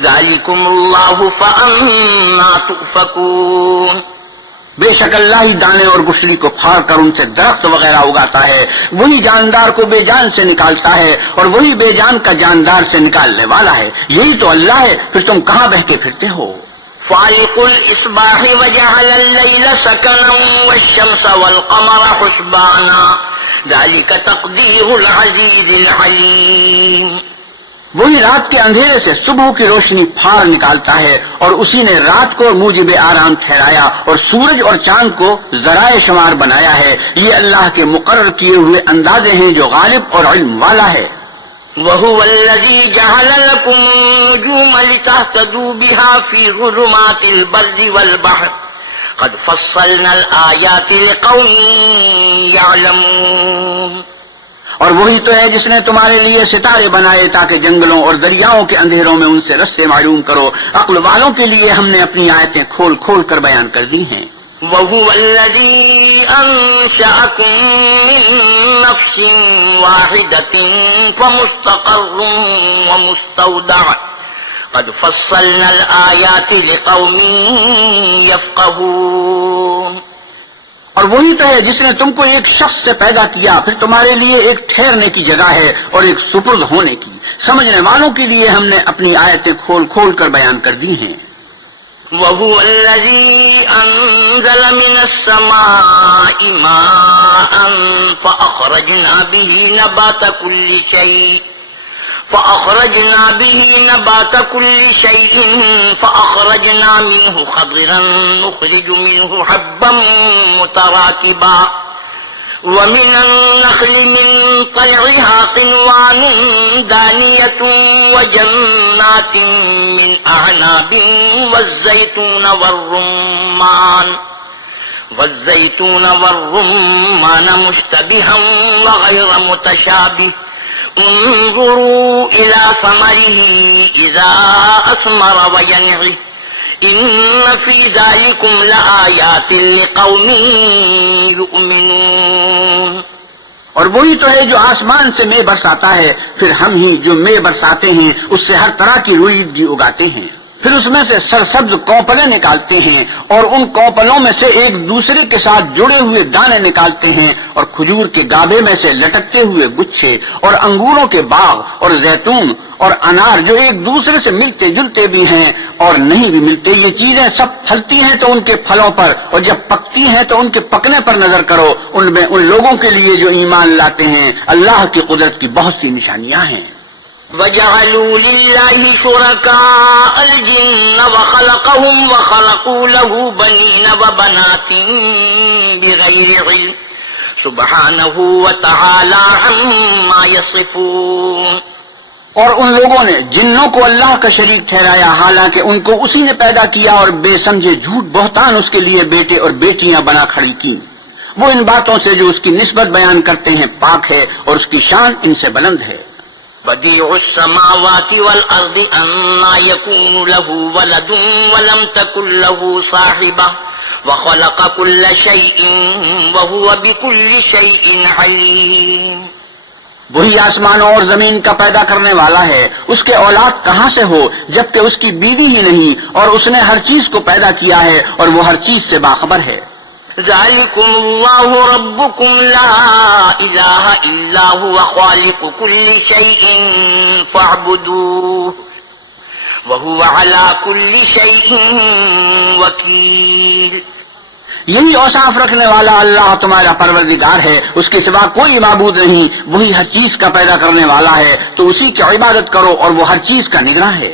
ذلكم الله فأنا تؤفكون. بے شک اللہ ہی دانے اور گٹھلی کو پھاڑ کر ان سے درخت وغیرہ اگاتا ہے، وہی جاندار کو بے جان سے نکالتا ہے اور وہی بے جان کا جاندار سے نکالنے والا ہے. یہی تو اللہ ہے، پھر تم کہاں بہکے پھرتے ہو. فالق الإصباح وجعل الليل سكنا والشمس والقمر حسبانا ذلك تقدير العزيز العليم. وہی رات کے اندھیرے سے صبح کی روشنی پھاڑ نکالتا ہے، اور اسی نے رات کو موجب آرام ٹھہرایا اور سورج اور چاند کو ذرائع شمار بنایا ہے. یہ اللہ کے مقرر کیے ہوئے اندازے ہیں جو غالب اور علم والا ہے. وهو الذي جعل لكم النجوم لتهتدوا بها في ظلمات البر والبحر قد فصلنا الآيات لقوم يعلمون. اور وہی تو ہے جس نے تمہارے لیے ستارے بنائے تاکہ جنگلوں اور دریاؤں کے اندھیروں میں ان سے رستے معلوم کرو. عقل والوں کے لیے ہم نے اپنی آیتیں کھول کھول کر بیان کر دی ہیں. وهو الذي أنشأكم من نفس واحدة فمستقر ومستودع قد فصلنا الآيات لقوم يفقهون. اور وہی تو ہے جس نے تم کو ایک شخص سے پیدا کیا، پھر تمہارے لیے ایک ٹھہرنے کی جگہ ہے اور ایک سپرد ہونے کی. سمجھنے والوں کے لیے ہم نے اپنی آیتیں کھول کھول کر بیان کر دی ہیں. وهو الذي أنزل من السماء ماء فأخرجنا به نبات كل شيء فأخرجنا منه خضرا نخرج منه حبا متراكبا ومن النخل من طلعها قنوان دانية وجنات من أعناب والزيتون والزيتون والرمان مشتبها وغير متشابه انظروا إلى ثمره إذا أثمر وينعه إن في ذلكم لآيات لقوم يؤمنون. اور وہی تو ہے جو آسمان سے مے برساتا ہے، پھر ہم ہی جو مے برساتے ہیں اس سے ہر طرح کی روئیدگی اگاتے ہیں، پھر اس میں سے سرسبز کونپلیں نکالتے ہیں اور ان کونپلوں میں سے ایک دوسرے کے ساتھ جڑے ہوئے دانے نکالتے ہیں، اور کھجور کے گابے میں سے لٹکتے ہوئے گچھے، اور انگوروں کے باغ اور زیتون اور انار جو ایک دوسرے سے ملتے جلتے بھی ہیں اور نہیں بھی ملتے. یہ چیزیں سب پھلتی ہیں تو ان کے پھلوں پر، اور جب پکتی ہیں تو ان کے پکنے پر نظر کرو. ان میں ان لوگوں کے لیے جو ایمان لاتے ہیں اللہ کی قدرت کی بہت سی نشانیاں ہیں. وَجَعَلُوا لِلَّهِ شُرَكَاءَ الْجِنَّ وَخَلَقَهُمْ وَخَلَقُوا لَهُ بَنِينَ وَبَنَاتٍ بِغَيْرِ عِلْمٍ سُبْحَانَهُ وَتَعَالَى عَمَّا يَصِفُونَ. اور ان لوگوں نے جنوں کو اللہ کا شریک ٹھہرایا، حالانکہ ان کو اسی نے پیدا کیا، اور بے سمجھے جھوٹ بہتان اس کے لیے بیٹے اور بیٹیاں بنا کھڑی کی. وہ ان باتوں سے جو اس کی نسبت بیان کرتے ہیں پاک ہے، اور اس کی شان ان سے بلند ہے. بديع السماوات والأرض أنى يكون له ولد ولم تكن له صاحبة وخلق كل شيء وهو بكل شيء عليم. وہی آسمانوں اور زمین کا پیدا کرنے والا ہے، اس کے اولاد کہاں سے ہو جبکہ اس کی بیوی ہی نہیں، اور اس نے ہر چیز کو پیدا کیا ہے اور وہ ہر چیز سے باخبر ہے. ذلكم الله ربكم لا إله إلا هو خالق كل شيء فاعبدوه وهو على كل شيء وكيل. یہی اوصاف رکھنے والا اللہ تمہارا پروردگار ہے، اس کے سوا کوئی معبود نہیں. وہی ہر چیز کا پیدا کرنے والا ہے، تو اسی کی عبادت کرو، اور وہ ہر چیز کا نگراں ہے.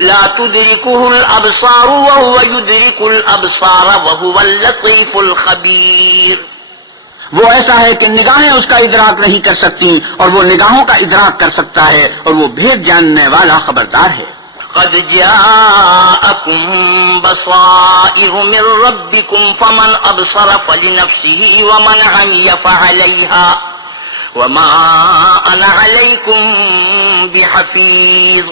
لا تدركه الأبصار وهو يدرك الأبصار وهو اللطيف الخبير. وہ ایسا ہے کہ نگاہیں اس کا ادراک نہیں کر سکتی، اور وہ نگاہوں کا ادراک کر سکتا ہے، اور وہ بھید جاننے والا خبردار ہے. قد جاءكم بصائر من ربكم فمن أبصر فلنفسه ومن عمي فعليها وما أنا عليكم بحفيظ.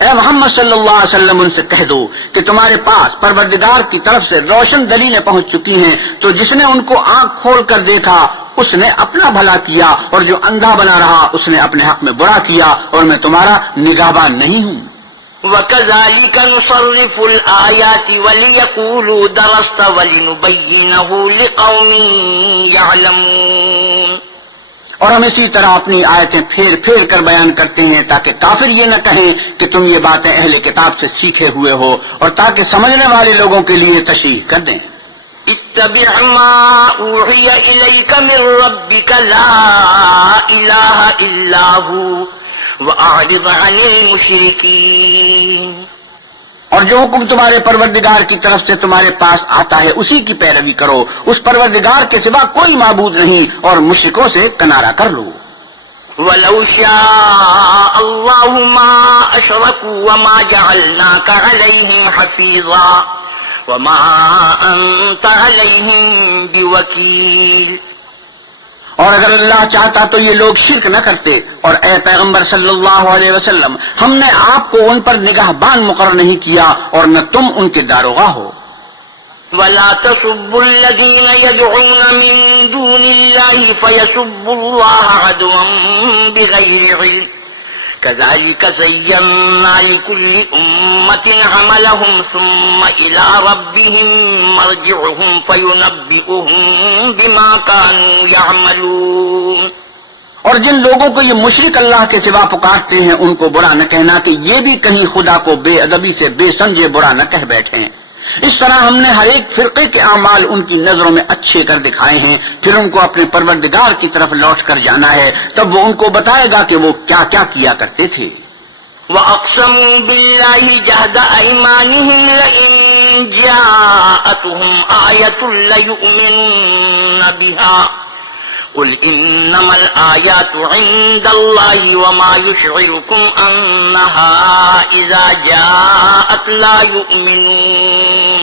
اے محمد صلی اللہ علیہ وسلم ان سے کہہ دو کہ تمہارے پاس پروردگار کی طرف سے روشن دلیلیں پہنچ چکی ہیں، تو جس نے ان کو آنکھ کھول کر دیکھا اس نے اپنا بھلا کیا، اور جو اندھا بنا رہا اس نے اپنے حق میں برا کیا، اور میں تمہارا نگہبان نہیں ہوں. وَكَذَلِكَ نُصَرِّفُ الْآيَاتِ وَلِيَقُولُوا دَرَسْتَ وَلِنُبَيِّنَهُ لِقَوْمٍ يَعْلَمُونَ. اور ہم اسی طرح اپنی آیتیں پھیر پھیر کر بیان کرتے ہیں تاکہ کافر یہ نہ کہیں کہ تم یہ باتیں اہل کتاب سے سیکھے ہوئے ہو، اور تاکہ سمجھنے والے لوگوں کے لیے تشریح کر دیں. اتبع ما اوحی الیک من ربک لا الہ الا هو واعرض عن المشرکین. اور جو حکم تمہارے پروردگار کی طرف سے تمہارے پاس آتا ہے اسی کی پیروی کرو، اس پروردگار کے سوا کوئی معبود نہیں، اور مشرکوں سے کنارہ کر لو. وَلَوْ شَاءَ اللَّهُ مَا أَشْرَكُوا وَمَا جَعَلْنَاكَ عَلَيْهِمْ حَفِيظًا وَمَا أَنْتَ عَلَيْهِمْ بِوَكِيلٍ. اور اگر اللہ چاہتا تو یہ لوگ شرک نہ کرتے، اور اے پیغمبر صلی اللہ علیہ وسلم ہم نے آپ کو ان پر نگہبان مقرر نہیں کیا، اور نہ تم ان کے داروغہ ہو. وَلَا تَسُبُّوا الَّذِينَ يَدْعُونَ مِن دُونِ اللَّهِ فَيَسُبُّوا اللَّهَ عَدْوًا بِغَيْرِ عِلْمٍ كَذَلِكَ زَيَّنَّا لِكُلِّ أُمَّةٍ عَمَلَهُمْ ثُمَّ إِلَى رَبِّهِمْ مَرْجِعُهُمْ فَيُنَبِّئُهُم بِمَا كَانُوا يَعْمَلُونَ. اور جن لوگوں کو یہ مشرک اللہ کے سوا پکارتے ہیں ان کو برا نہ کہنا کہ یہ بھی کہیں خدا کو بے ادبی سے بے سمجھے برا نہ کہہ بیٹھیں. اس طرح ہم نے ہر ایک فرقے کے اعمال ان کی نظروں میں اچھے کر دکھائے ہیں، پھر ان کو اپنے پروردگار کی طرف لوٹ کر جانا ہے، تب وہ ان کو بتائے گا کہ وہ کیا کیا کیا کرتے تھے. وَأَقْسَمُوا بِاللَّهِ جَهْدَ أَيْمَانِهِمْ لَئِن جَاءَتْهُمْ آيَةٌ لَّيُؤْمِنُنَّ بِهَا قُلْ إِنَّمَا الْآيَاتُ عِندَ اللَّهِ وَمَا يُشْعِرُكُمْ أَنَّهَا إِذَا جَاءَتْ لَا يُؤْمِنُونَ.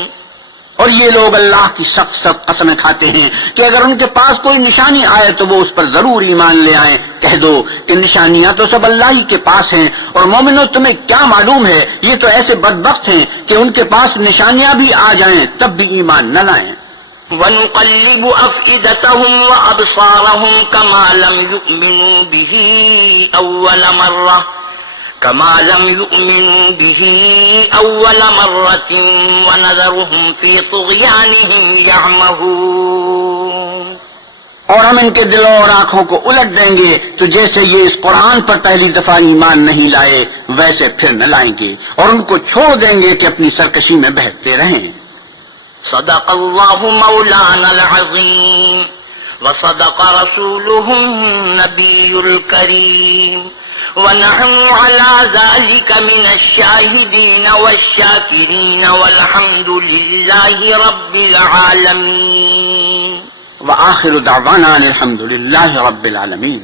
اور یہ لوگ اللہ کی سخت سخت قسمیں کھاتے ہیں کہ اگر ان کے پاس کوئی نشانی آئے تو وہ اس پر ضرور ایمان لے آئیں. کہہ دو کہ نشانیاں تو سب اللہ ہی کے پاس ہیں، اور مومنو تمہیں کیا معلوم ہے یہ تو ایسے بدبخت ہیں کہ ان کے پاس نشانیاں بھی آ جائیں تب بھی ایمان نہ لائیں. وَنُقَلِّبُ أَفْئِدَتَهُمْ وَأَبْصَارَهُمْ كَمَا لَمْ يُؤْمِنُوا بِهِ أَوَّلَ مَرَّةٍ وَنَذَرُهُمْ فِي طُغْيَانِهِمْ يَعْمَهُونَ. اور ہم ان کے دلوں اور آنکھوں کو الٹ دیں گے تو جیسے یہ اس قرآن پر پہلی دفعہ ایمان نہیں لائے ویسے پھر نہ لائیں گے، اور ان کو چھوڑ دیں گے کہ اپنی سرکشی میں بہکتے رہیں. صدق اللہ مولانا العظیم وصدق رسوله النبی الکریم ونحن على ذلك من الشاہدین والشاکرین والحمد للہ رب العالمین. وآخر دعوانا الحمد للہ رب العالمین.